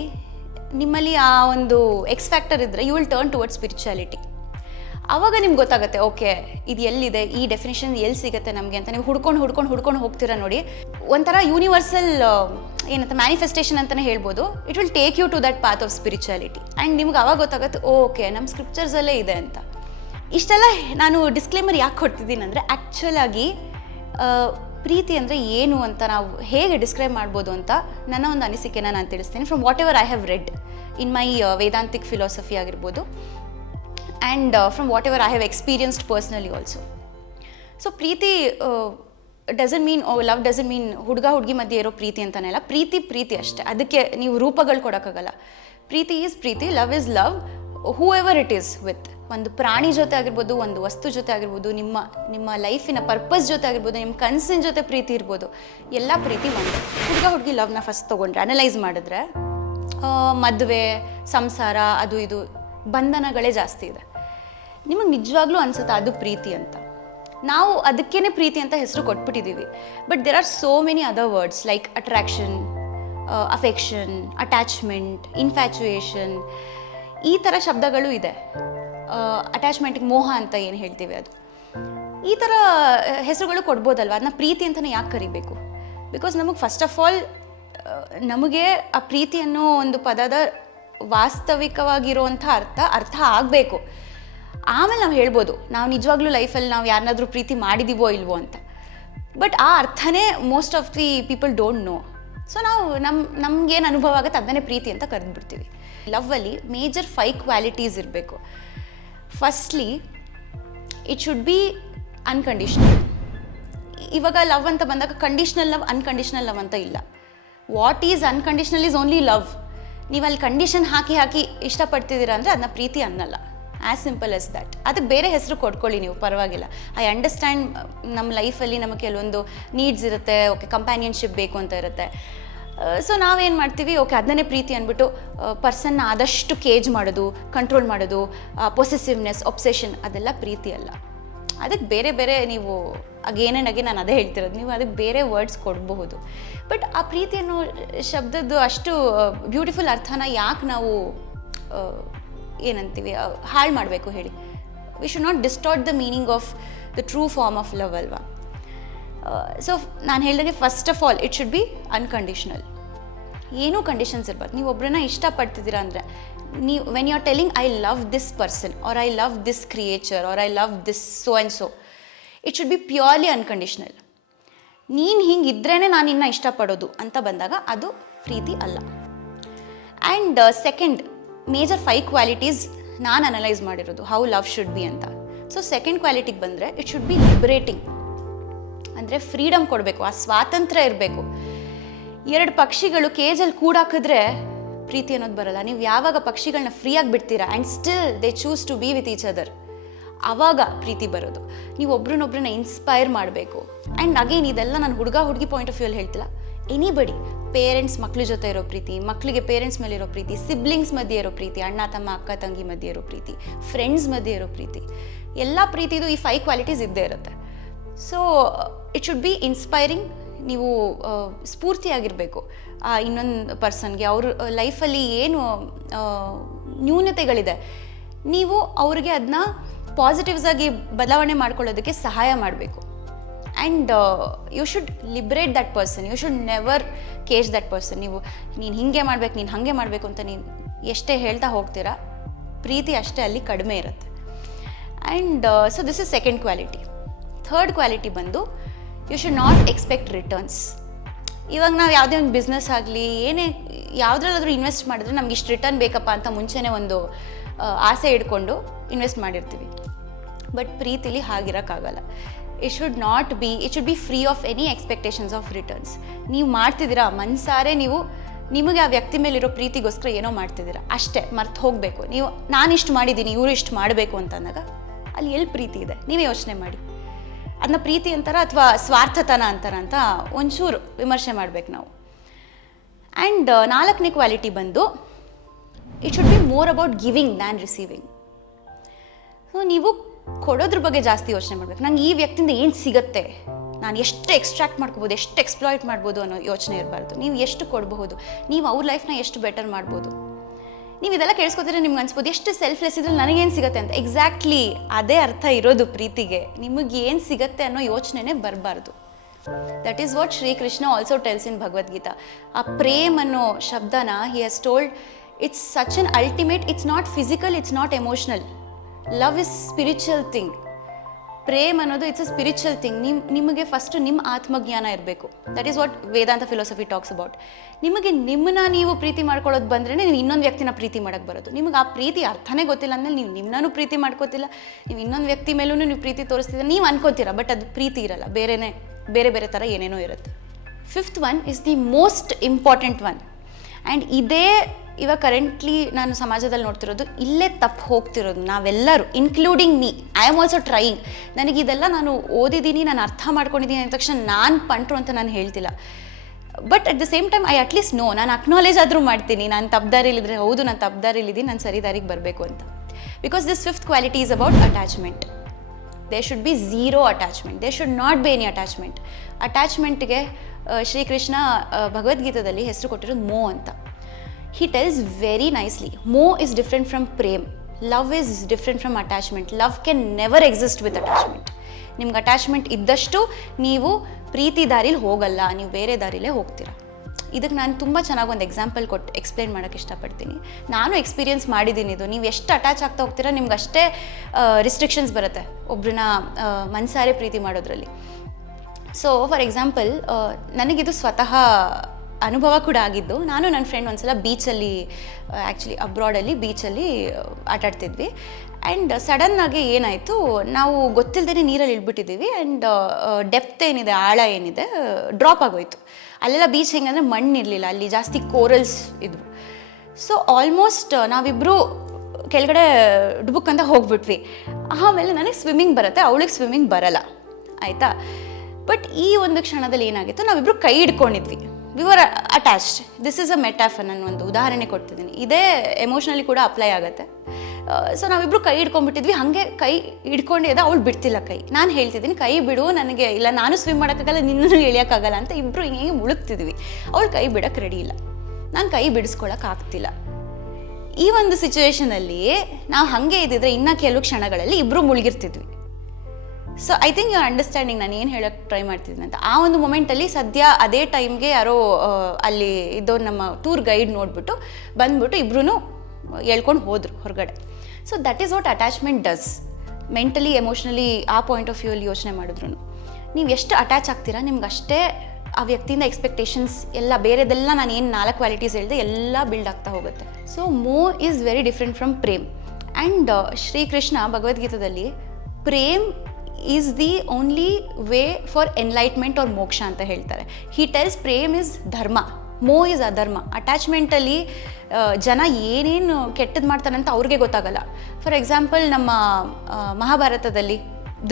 ನಿಮ್ಮಲ್ಲಿ ಆ ಒಂದು ಎಕ್ಸ್ ಫ್ಯಾಕ್ಟರ್ ಇದ್ದರೆ you will turn towards spirituality. ಆವಾಗ ನಿಮ್ಗೆ ಗೊತ್ತಾಗುತ್ತೆ, ಓಕೆ ಇದು ಎಲ್ಲಿದೆ, ಈ ಡೆಫಿನೇಷನ್ ಎಲ್ಲಿ ಸಿಗುತ್ತೆ ನಮಗೆ ಅಂತ. ನೀವು ಹುಡ್ಕೊಂಡು ಹೋಗ್ತೀರಾ ನೋಡಿ, ಒಂಥರ ಯೂನಿವರ್ಸಲ್ ಏನಂತ ಮ್ಯಾನಿಫೆಸ್ಟೇಷನ್ ಅಂತಲೇ ಹೇಳ್ಬೋದು. It will take you to that path of spirituality. And ನಿಮ್ಗೆ ಅವಾಗ ಗೊತ್ತಾಗುತ್ತೆ, ಓಕೆ ನಮ್ಮ ಸ್ಕ್ರಿಪ್ಚರ್ಸಲ್ಲೇ ಇದೆ ಅಂತ. ಇಷ್ಟೆಲ್ಲ ನಾನು ಡಿಸ್ಕ್ಲೇಮರ್ ಯಾಕೆ ಕೊಡ್ತಿದ್ದೀನಿ ಅಂದರೆ, ಆ್ಯಕ್ಚುಲಾಗಿ ಪ್ರೀತಿ ಅಂದರೆ ಏನು ಅಂತ ನಾವು ಹೇಗೆ ಡಿಸ್ಕ್ರೈಬ್ ಮಾಡ್ಬೋದು ಅಂತ ನನ್ನ ಒಂದು ಅನಿಸಿಕೆನ ನಾನು ತಿಳಿಸ್ತೀನಿ. From whatever I have read in my Vedantic philosophy ಆಗಿರ್ಬೋದು, and from whatever I have experienced personally also. So ಪ್ರೀತಿ doesn't mean love doesn't mean ಹುಡುಗಿ ಮಧ್ಯೆ ಇರೋ ಪ್ರೀತಿ ಅಂತಲೇ ಅಲ್ಲ. ಪ್ರೀತಿ ಅಷ್ಟೇ, ಅದಕ್ಕೆ ನೀವು ರೂಪಗಳು ಕೊಡೋಕ್ಕಾಗಲ್ಲ. ಪ್ರೀತಿ ಈಸ್ ಪ್ರೀತಿ, love is love, whoever it is with. ಒಂದು ಪ್ರಾಣಿ ಜೊತೆ ಆಗಿರ್ಬೋದು, ಒಂದು ವಸ್ತು ಜೊತೆ ಆಗಿರ್ಬೋದು, ನಿಮ್ಮ ಲೈಫಿನ ಪರ್ಪಸ್ ಜೊತೆ ಆಗಿರ್ಬೋದು, ನಿಮ್ಮ ಕನಸಿನ ಜೊತೆ ಪ್ರೀತಿ ಇರ್ಬೋದು, ಎಲ್ಲ ಪ್ರೀತಿ ಒಂದೇ. ಹುಡುಗಿ ಲವ್ನ ಫಸ್ಟ್ ತೊಗೊಂಡ್ರೆ ಅನಲೈಸ್ ಮಾಡಿದ್ರೆ ಮದುವೆ, ಸಂಸಾರ, ಅದು ಇದು ಬಂಧನಗಳೇ ಜಾಸ್ತಿ ಇದೆ. ನಿಮಗೆ ನಿಜವಾಗ್ಲೂ ಅನ್ಸುತ್ತೆ ಅದು ಪ್ರೀತಿ ಅಂತ? ನಾವು ಅದಕ್ಕೇ ಪ್ರೀತಿ ಅಂತ ಹೆಸರು ಕೊಟ್ಬಿಟ್ಟಿದ್ದೀವಿ. But there are so many other words like attraction, affection, attachment, infatuation, ಈ ಥರ ಶಬ್ದಗಳು ಇದೆ. ಅಟ್ಯಾಚ್ಮೆಂಟಿಗೆ ಮೋಹ ಅಂತ ಏನು ಹೇಳ್ತೀವಿ, ಅದು ಈ ಥರ ಹೆಸರುಗಳು ಕೊಡ್ಬೋದಲ್ವ? ಅದನ್ನ ಪ್ರೀತಿ ಅಂತಲೇ ಯಾಕೆ ಕರಿಬೇಕು? ಬಿಕಾಸ್ ನಮಗೆ ಫಸ್ಟ್ ಆಫ್ ಆಲ್ ನಮಗೆ ಆ ಪ್ರೀತಿ ಅನ್ನೋ ಒಂದು ಪದದ ವಾಸ್ತವಿಕವಾಗಿರುವಂಥ ಅರ್ಥ ಆಗಬೇಕು. ಆಮೇಲೆ ನಾವು ಹೇಳ್ಬೋದು ನಾವು ನಿಜವಾಗ್ಲೂ ಲೈಫಲ್ಲಿ ನಾವು ಯಾರನ್ನಾದ್ರೂ ಪ್ರೀತಿ ಮಾಡಿದ್ದೀವೋ ಇಲ್ವೋ ಅಂತ. ಬಟ್ ಆ ಅರ್ಥನೇ most of the people don't know. So ನಾವು ನಮ್ಗೇನು ಅನುಭವ ಆಗುತ್ತೆ ಅದನ್ನೇ ಪ್ರೀತಿ ಅಂತ ಕರೆದ್ಬಿಡ್ತೀವಿ. ಲವ್ವಲ್ಲಿ ಮೇಜರ್ 5 ಕ್ವಾಲಿಟೀಸ್ ಇರಬೇಕು. Firstly it should be unconditional. ಇವಾಗ ಲವ್ ಅಂತ ಬಂದಾಗ ಕಂಡೀಷ್ನಲ್ ಲವ್, ಅನ್ಕಂಡೀಷ್ನಲ್ ಲವ್ ಅಂತ ಇಲ್ಲ. What is unconditional is only love. ನೀವು ಅಲ್ಲಿ ಕಂಡೀಷನ್ ಹಾಕಿ ಇಷ್ಟಪಡ್ತಿದ್ದೀರಾ ಅಂದರೆ ಅದನ್ನ ಪ್ರೀತಿ ಅನ್ನಲ್ಲ. As simple as that. ಅದಕ್ಕೆ ಬೇರೆ ಹೆಸರು ಕೊಟ್ಕೊಳ್ಳಿ ನೀವು, ಪರವಾಗಿಲ್ಲ. ಐ ಅಂಡರ್ಸ್ಟ್ಯಾಂಡ್ ನಮ್ಮ ಲೈಫಲ್ಲಿ ನಮಗೆ ಕೆಲವೊಂದು ನೀಡ್ಸ್ ಇರುತ್ತೆ, ಓಕೆ ಕಂಪ್ಯಾನಿಯನ್ಶಿಪ್ ಬೇಕು ಅಂತ ಇರುತ್ತೆ. ಸೊ ನಾವೇನು ಮಾಡ್ತೀವಿ, ಓಕೆ ಅದನ್ನೇ ಪ್ರೀತಿ ಅಂದ್ಬಿಟ್ಟು ಪರ್ಸನ್ನ ಆದಷ್ಟು ಕೇಜ್ ಮಾಡೋದು, ಕಂಟ್ರೋಲ್ ಮಾಡೋದು, ಪೊಸೆಸಿವ್ನೆಸ್, ಒಬ್ಸೆಷನ್, ಅದೆಲ್ಲ ಪ್ರೀತಿ ಅಲ್ಲ. ಅದಕ್ಕೆ ಬೇರೆ ನೀವು ಅಗೇನ್ ನಾನು ಅದೇ ಹೇಳ್ತಿರೋದು, ನೀವು ಅದಕ್ಕೆ ಬೇರೆ ವರ್ಡ್ಸ್ ಕೊಡಬಹುದು. ಬಟ್ ಆ ಪ್ರೀತಿ ಅನ್ನೋ ಶಬ್ದದ್ದು ಅಷ್ಟು ಬ್ಯೂಟಿಫುಲ್ ಅರ್ಥನ ಯಾಕೆ ನಾವು ಏನಂತೀವಿ ಹಾಳು ಮಾಡಬೇಕು ಹೇಳಿ? We should not distort the meaning of the true form of love ಅಲ್ವಾ? ಸೊ ನಾನು ಹೇಳಿದಾಗೆ first of all it should be unconditional. ಏನೂ ಕಂಡೀಷನ್ಸ್ ಇರ್ಬಾರ್ದು. ನೀವು ಒಬ್ಬರನ್ನ ಇಷ್ಟಪಡ್ತಿದ್ದೀರಾ ಅಂದರೆ ನೀವು when you are telling I love this person or I love this creature or I love this so and so, it should be purely unconditional. ನೀನು ಹಿಂಗಿದ್ರೇ ನಾನು ಇನ್ನು ಇಷ್ಟಪಡೋದು ಅಂತ ಬಂದಾಗ ಅದು ಪ್ರೀತಿ ಅಲ್ಲ. ಆ್ಯಂಡ್ ಸೆಕೆಂಡ್ ಮೇಜರ್ 5 ಕ್ವಾಲಿಟೀಸ್ ನಾನು ಅನಲೈಸ್ ಮಾಡಿರೋದು ಹೌ ಲವ್ ಶುಡ್ ಬಿ ಅಂತ. ಸೊ ಸೆಕೆಂಡ್ ಕ್ವಾಲಿಟಿಗೆ ಬಂದರೆ ಇಟ್ ಶುಡ್ ಬಿ ಲಿಬರೇಟಿಂಗ್. ಅಂದರೆ ಫ್ರೀಡಮ್ ಕೊಡಬೇಕು, ಆ ಸ್ವಾತಂತ್ರ್ಯ ಇರಬೇಕು. 2 ಪಕ್ಷಿಗಳು ಕೇಜಲ್ಲಿ ಕೂಡಾಕಿದ್ರೆ ಪ್ರೀತಿ ಅನ್ನೋದು ಬರಲ್ಲ. ನೀವು ಯಾವಾಗ ಪಕ್ಷಿಗಳನ್ನ ಫ್ರೀಯಾಗಿ ಬಿಡ್ತೀರಾ and still they choose to be with each other, ಆವಾಗ ಪ್ರೀತಿ ಬರೋದು. ನೀವು ಒಬ್ರನ್ನೊಬ್ರನ್ನ ಇನ್ಸ್ಪೈರ್ ಮಾಡಬೇಕು. ಆ್ಯಂಡ್ ಅಗೇನ್ ಇದೆಲ್ಲ ನಾನು ಹುಡುಗಿ ಪಾಯಿಂಟ್ ಆಫ್ ವ್ಯೂ ಅಲ್ಲಿ ಹೇಳ್ತಿಲ್ಲ, ಎನಿಬಡಿ. ಪೇರೆಂಟ್ಸ್ ಮಕ್ಳ ಜೊತೆ ಇರೋ ಪ್ರೀತಿ, ಮಕ್ಕಳಿಗೆ ಪೇರೆಂಟ್ಸ್ ಮೇಲೆ ಇರೋ ಪ್ರೀತಿ, ಸಿಬ್ಲಿಂಗ್ಸ್ ಮಧ್ಯೆ ಇರೋ ಪ್ರೀತಿ, ಅಣ್ಣ ತಮ್ಮ ಅಕ್ಕ ತಂಗಿ ಮಧ್ಯೆ ಇರೋ ಪ್ರೀತಿ, ಫ್ರೆಂಡ್ಸ್ ಮಧ್ಯೆ ಇರೋ ಪ್ರೀತಿ, ಎಲ್ಲ ಪ್ರೀತಿದು ಈ 5 ಕ್ವಾಲಿಟೀಸ್ ಇದ್ದೇ ಇರುತ್ತೆ. So it should B inspiring. ನೀವು ಸ್ಫೂರ್ತಿಯಾಗಿರಬೇಕು ಇನ್ನೊಂದು ಪರ್ಸನ್ಗೆ. ಅವ್ರ ಲೈಫಲ್ಲಿ ಏನು ನ್ಯೂನತೆಗಳಿದೆ ನೀವು ಅವ್ರಿಗೆ ಅದನ್ನ ಪಾಸಿಟಿವ್ಸ್ ಆಗಿ ಬದಲಾವಣೆ ಮಾಡ್ಕೊಳ್ಳೋದಕ್ಕೆ ಸಹಾಯ ಮಾಡಬೇಕು. And you should liberate that person, you should never cage that person. ನೀನು ಹೀಗೆ ಮಾಡ್ಬೇಕು, ನೀನು ಹಾಗೆ ಮಾಡಬೇಕು ಅಂತ ನೀವು ಎಷ್ಟೇ ಹೇಳ್ತಾ ಹೋಗ್ತೀರಾ, ಪ್ರೀತಿ ಅಷ್ಟೇ ಅಲ್ಲಿ ಕಡಿಮೆ ಇರುತ್ತೆ. And so this is second quality. Third quality ಬಂದು you should not expect returns. ಇವಾಗ ನಾವು ಯಾವುದೇ ಒಂದು ಬಿಸ್ನೆಸ್ ಆಗಲಿ ಯಾವುದ್ರಲ್ಲಾದರೂ ಇನ್ವೆಸ್ಟ್ ಮಾಡಿದ್ರೆ ನಮ್ಗೆ ಇಷ್ಟು ರಿಟರ್ನ್ ಬೇಕಪ್ಪ ಅಂತ ಮುಂಚೆನೇ ಒಂದು ಆಸೆ ಇಟ್ಕೊಂಡು ಇನ್ವೆಸ್ಟ್ ಮಾಡಿರ್ತೀವಿ. ಬಟ್ ಪ್ರೀತಿಲಿ ಹಾಗಿರೋಕ್ಕಾಗಲ್ಲ. It should be free of any expectations of returns. ನೀವು ಮಾಡ್ತಿದ್ದೀರಾ ಮನಸಾರೆ, ನಿಮಗೆ ಆ ವ್ಯಕ್ತಿ ಮೇಲಿರೋ ಪ್ರೀತಿಗೋಸ್ಕರ ಏನೋ ಮಾಡ್ತಿದ್ದೀರಾ ಅಷ್ಟೇ, ಮರ್ತು ಹೋಗಬೇಕು. ನೀವು ನಾನಿಷ್ಟು ಮಾಡಿದ್ದೀನಿ ಇವರು ಇಷ್ಟು ಮಾಡಬೇಕು ಅಂತ ಅಂದಾಗ ಅಲ್ಲಿ ಎಲ್ಲಿ ಪ್ರೀತಿ ಇದೆ ನೀವೇ ಯೋಚನೆ ಮಾಡಿ. ಅದನ್ನ ಪ್ರೀತಿ ಅಂತಾರ ಅಥವಾ ಸ್ವಾರ್ಥತನ ಅಂತಾರ ಅಂತ ಒಂಚೂರು ವಿಮರ್ಶೆ ಮಾಡ್ಬೇಕು ನಾವು. ಆ್ಯಂಡ್ ನಾಲ್ಕನೇ ಕ್ವಾಲಿಟಿ ಬಂದು it should be more about giving than receiving. So ನೀವು ಕೊಡೋದ್ರ ಬಗ್ಗೆ ಜಾಸ್ತಿ ಯೋಚನೆ ಮಾಡಬೇಕು. ನಂಗೆ ಈ ವ್ಯಕ್ತಿಯಿಂದ ಏನು ಸಿಗುತ್ತೆ, ನಾನು ಎಷ್ಟು ಎಕ್ಸ್ಟ್ರಾಕ್ಟ್ ಮಾಡ್ಕೋಬೋದು, ಎಷ್ಟು ಎಕ್ಸ್ಪ್ಲಾಯ್ಟ್ ಮಾಡ್ಬೋದು ಅನ್ನೋ ಯೋಚನೆ ಇರಬಾರ್ದು. ನೀವು ಎಷ್ಟು ಕೊಡಬಹುದು, ನೀವು ಅವ್ರ ಲೈಫ್ನ ಎಷ್ಟು ಬೆಟರ್ ಮಾಡ್ಬೋದು. ನೀವು ಇದೆಲ್ಲ ಕೇಳಿಸ್ಕೊತಿದ್ರೆ ನಿಮ್ಗೆ ಅನ್ಸ್ಬೋದು ಎಷ್ಟು ಸೆಲ್ಫ್ಲೆಸ್ ಇದ್ರಲ್ಲಿ ನನಗೇನು ಸಿಗುತ್ತೆ ಅಂತ. ಎಕ್ಸಾಕ್ಟ್ಲಿ ಅದೇ ಅರ್ಥ ಇರೋದು ಪ್ರೀತಿಗೆ. ನಿಮಗೆ ಏನು ಸಿಗುತ್ತೆ ಅನ್ನೋ ಯೋಚನೆನೇ ಬರಬಾರ್ದು. That is what Shri Krishna also tells in Bhagavad Gita. ಆ ಪ್ರೇಮ್ ಅನ್ನೋ ಶಬ್ದನ he has told it's such an ultimate, it's not physical, it's not emotional. Love is spiritual thing. ಪ್ರೇಮ್ ಅನ್ನೋದು ಇಟ್ಸ್ ಅ ಸ್ಪಿರಿಚುವಲ್ ಥಿಂಗ್. ನಿಮಗೆ ಫಸ್ಟ್ ನಿಮ್ಮ ಆತ್ಮಜ್ಞಾನ ಇರಬೇಕು. That is what Vedanta philosophy talks about. ನಿಮಗೆ ನಿಮ್ಮನ್ನ ನೀವು ಪ್ರೀತಿ ಮಾಡ್ಕೊಳ್ಳೋದು ಬಂದ್ರೆ ನೀವು ಇನ್ನೊಂದು ವ್ಯಕ್ತಿನ ಪ್ರೀತಿ ಮಾಡೋಕ್ಕೆ ಬರೋದು. ನಿಮಗೆ ಆ ಪ್ರೀತಿ ಅರ್ಥನೇ ಗೊತ್ತಿಲ್ಲ ಅಂದಮೇಲೆ ನೀವು ನಿಮ್ಮನ್ನೂ ಪ್ರೀತಿ ಮಾಡ್ಕೋತಿಲ್ಲ, ನೀವು ಇನ್ನೊಂದು ವ್ಯಕ್ತಿ ಮೇಲೂ ನೀವು ಪ್ರೀತಿ ತೋರಿಸ್ತಿದ್ರೆ ನೀವು ಅನ್ಕೋತೀರಾ, ಬಟ್ ಅದು ಪ್ರೀತಿ ಇರಲ್ಲ, ಬೇರೆ ಬೇರೆ ಥರ ಏನೇನೋ ಇರುತ್ತೆ. Fifth one is the most important one. And ಇದೇ ಇವಾಗ ಕರೆಂಟ್ಲಿ ನಾನು ಸಮಾಜದಲ್ಲಿ ನೋಡ್ತಿರೋದು, ಇಲ್ಲೇ ತಪ್ಪು ಹೋಗ್ತಿರೋದು ನಾವೆಲ್ಲರೂ, including me. I am also trying. ನನಗಿದೆಲ್ಲ ನಾನು ಓದಿದ್ದೀನಿ, ನಾನು ಅರ್ಥ ಮಾಡ್ಕೊಂಡಿದ್ದೀನಿ ಅಂದ ತಕ್ಷಣ ನಾನು ಪಂಟ್ರು ಅಂತ ನಾನು ಹೇಳ್ತಿಲ್ಲ. But at the same time I at least ನಾನು ಅಕ್ನಾಲೇಜ್ ಆದರೂ ಮಾಡ್ತೀನಿ. ನಾನು ತಪ್ಪುದಾರಿಲಿದ್ರೆ ಹೌದು ನಾನು ತಪ್ಪುದಾರಿಲಿದ್ದೀನಿ, ನಾನು ಸರಿ ದಾರಿಗೆ ಬರಬೇಕು ಅಂತ. Because this fifth quality is about attachment. There should be zero attachment, there should not be any attachment. ಅಟ್ಯಾಚ್ಮೆಂಟ್ಗೆ ಶ್ರೀಕೃಷ್ಣ ಭಗವದ್ಗೀತಾದಲ್ಲಿ ಹೆಸರು ಕೊಟ್ಟಿರೋದು ಮೋ ಅಂತ. He tells very nicely, Mo is different from Prem. Love is different from attachment. Love can never exist with attachment. ನಿಮ್ಗೆ attachment ಇದ್ದಷ್ಟು ನೀವು ಪ್ರೀತಿ ದಾರಿಲಿ ಹೋಗಲ್ಲ, ನೀವು ಬೇರೆ ದಾರಿಲೇ ಹೋಗ್ತೀರಾ. ಇದಕ್ಕೆ ನಾನು ತುಂಬ ಚೆನ್ನಾಗಿ ಒಂದು ಎಕ್ಸಾಂಪಲ್ ಕೊಟ್ಟು ಎಕ್ಸ್ಪ್ಲೇನ್ ಮಾಡೋಕ್ಕೆ ಇಷ್ಟಪಡ್ತೀನಿ. ನಾನು ಎಕ್ಸ್ಪೀರಿಯನ್ಸ್ ಮಾಡಿದ್ದೀನಿ ಇದು. ನೀವು ಎಷ್ಟು ಅಟ್ಯಾಚ್ ಆಗ್ತಾ ಹೋಗ್ತೀರಾ ನಿಮ್ಗೆ ಅಷ್ಟೇ ರಿಸ್ಟ್ರಿಕ್ಷನ್ಸ್ ಬರುತ್ತೆ ಒಬ್ರನ್ನ ಮನಸಾರೆ ಪ್ರೀತಿ ಮಾಡೋದ್ರಲ್ಲಿ. ಸೊ ಫಾರ್ ಎಕ್ಸಾಂಪಲ್ ನನಗಿದು ಸ್ವತಃ ಅನುಭವ ಕೂಡ ಆಗಿದ್ದು. ನಾನು ನನ್ನ ಫ್ರೆಂಡ್ ಒಂದ್ಸಲ ಬೀಚಲ್ಲಿ, ಆ್ಯಕ್ಚುಲಿ ಅಬ್ರಾಡಲ್ಲಿ ಬೀಚಲ್ಲಿ ಆಟಾಡ್ತಿದ್ವಿ. ಆ್ಯಂಡ್ ಸಡನ್ನಾಗಿ ಏನಾಯಿತು, ನಾವು ಗೊತ್ತಿಲ್ಲದೇ ನೀರಲ್ಲಿ ಇಳ್ಬಿಟ್ಟಿದ್ದೀವಿ. ಆ್ಯಂಡ್ ಡೆಪ್ತ್ ಏನಿದೆ, ಆಳ ಏನಿದೆ, ಡ್ರಾಪ್ ಆಗೋಯ್ತು. ಅಲ್ಲೆಲ್ಲ ಬೀಚ್ ಹೆಂಗಂದರೆ ಮಣ್ಣಿರಲಿಲ್ಲ, ಅಲ್ಲಿ ಜಾಸ್ತಿ ಕೋರಲ್ಸ್ ಇದ್ವು. ಸೊ ಆಲ್ಮೋಸ್ಟ್ ನಾವಿಬ್ಬರು ಕೆಳಗಡೆ ಡುಬುಕ್ ಅಂತ ಹೋಗ್ಬಿಟ್ವಿ. ಆಮೇಲೆ ನನಗೆ ಸ್ವಿಮ್ಮಿಂಗ್ ಬರುತ್ತೆ, ಅವಳಿಗೆ ಸ್ವಿಮ್ಮಿಂಗ್ ಬರಲ್ಲ, ಆಯಿತಾ. ಬಟ್ ಈ ಒಂದು ಕ್ಷಣದಲ್ಲಿ ಏನಾಗಿತ್ತು, ನಾವಿಬ್ಬರು ಕೈ ಹಿಡ್ಕೊಂಡಿದ್ವಿ. We were attached. This is a metaphor. ನಾನು ಒಂದು ಉದಾಹರಣೆ ಕೊಡ್ತಿದ್ದೀನಿ, ಇದೇ ಎಮೋಷ್ನಲಿ ಕೂಡ ಅಪ್ಲೈ ಆಗುತ್ತೆ. ಸೊ ನಾವಿಬ್ಬರು ಕೈ ಹಿಡ್ಕೊಂಡ್ಬಿಟ್ಟಿದ್ವಿ. ಹಾಗೆ ಕೈ ಹಿಡ್ಕೊಂಡಿದ್ದೆ, ಅವಳು ಬಿಡ್ತಿಲ್ಲ ಕೈ. ನಾನು ಹೇಳ್ತಿದ್ದೀನಿ ಕೈ ಬಿಡು, ನನಗೆ ಇಲ್ಲ, ನಾನು ಸ್ವಿಮ್ ಮಾಡೋಕ್ಕಾಗಲ್ಲ, ನಿನ್ನೂ ಎಳಿಯೋಕ್ಕಾಗಲ್ಲ ಅಂತ ಇಬ್ಬರು ಹಿಂಗೆ ಮುಳುಗ್ತಿದ್ವಿ. ಅವಳು ಕೈ ಬಿಡೋಕ್ಕೆ ರೆಡಿ ಇಲ್ಲ, ನಾನು ಕೈ ಬಿಡಿಸ್ಕೊಳಕ್ಕಾಗ್ತಿಲ್ಲ. ಈ ಒಂದು ಸಿಚುವೇಶನಲ್ಲಿ ನಾವು ಹಾಗೆ ಇದ್ದಿದ್ರೆ ಇನ್ನೂ ಕೆಲವು ಕ್ಷಣಗಳಲ್ಲಿ ಇಬ್ಬರು ಮುಳುಗಿರ್ತಿದ್ವಿ. So I think you are understanding ನಾನು ಏನು ಹೇಳೋಕ್ಕೆ ಟ್ರೈ ಮಾಡ್ತಿದ್ದೀನಿ ಅಂತ. ಆ ಒಂದು ಮೊಮೆಂಟಲ್ಲಿ ಸದ್ಯ ಅದೇ ಟೈಮ್ಗೆ ಯಾರೋ ಅಲ್ಲಿ ಇದ್ದವ್ರು ನಮ್ಮ ಟೂರ್ ಗೈಡ್ ನೋಡಿಬಿಟ್ಟು ಬಂದ್ಬಿಟ್ಟು ಇಬ್ಬರೂ ಹೇಳ್ಕೊಂಡು ಹೋದರು ಹೊರಗಡೆ. So that is what attachment does. Mentally emotionally ಆ ಪಾಯಿಂಟ್ ಆಫ್ ವ್ಯೂ ಅಲ್ಲಿ ಯೋಚನೆ ಮಾಡಿದ್ರು ನೀವು ಎಷ್ಟು ಅಟ್ಯಾಚ್ ಆಗ್ತೀರಾ, ನಿಮ್ಗೆ ಅಷ್ಟೇ ಆ ವ್ಯಕ್ತಿಯಿಂದ ಎಕ್ಸ್ಪೆಕ್ಟೇಷನ್ಸ್ ಎಲ್ಲ ಬೇರೆದೆಲ್ಲ ನಾನು ಏನು 4 ಕ್ವಾಲಿಟೀಸ್ ಹೇಳಿದೆ ಎಲ್ಲ ಬಿಲ್ಡ್ ಆಗ್ತಾ ಹೋಗುತ್ತೆ. So moh is very different from prem. And Shri Krishna ಭಗವದ್ಗೀತಾದಲ್ಲಿ prem is the only way for enlightenment or moksha ಅಂತ ಹೇಳ್ತಾರೆ. ಹಿ ಟೆಲ್ಸ್ ಪ್ರೇಮ್ ಇಸ್ ಧರ್ಮ, ಮೋ ಇಸ್ ಅಧರ್ಮ. ಅಟ್ಯಾಚ್ಮೆಂಟಲ್ಲಿ ಜನ ಏನೇನು ಕೆಟ್ಟದ್ದು ಮಾಡ್ತಾರೆ ಅಂತ ಅವ್ರಿಗೆ ಗೊತ್ತಾಗಲ್ಲ. ಫಾರ್ ಎಕ್ಸಾಂಪಲ್ ನಮ್ಮ ಮಹಾಭಾರತದಲ್ಲಿ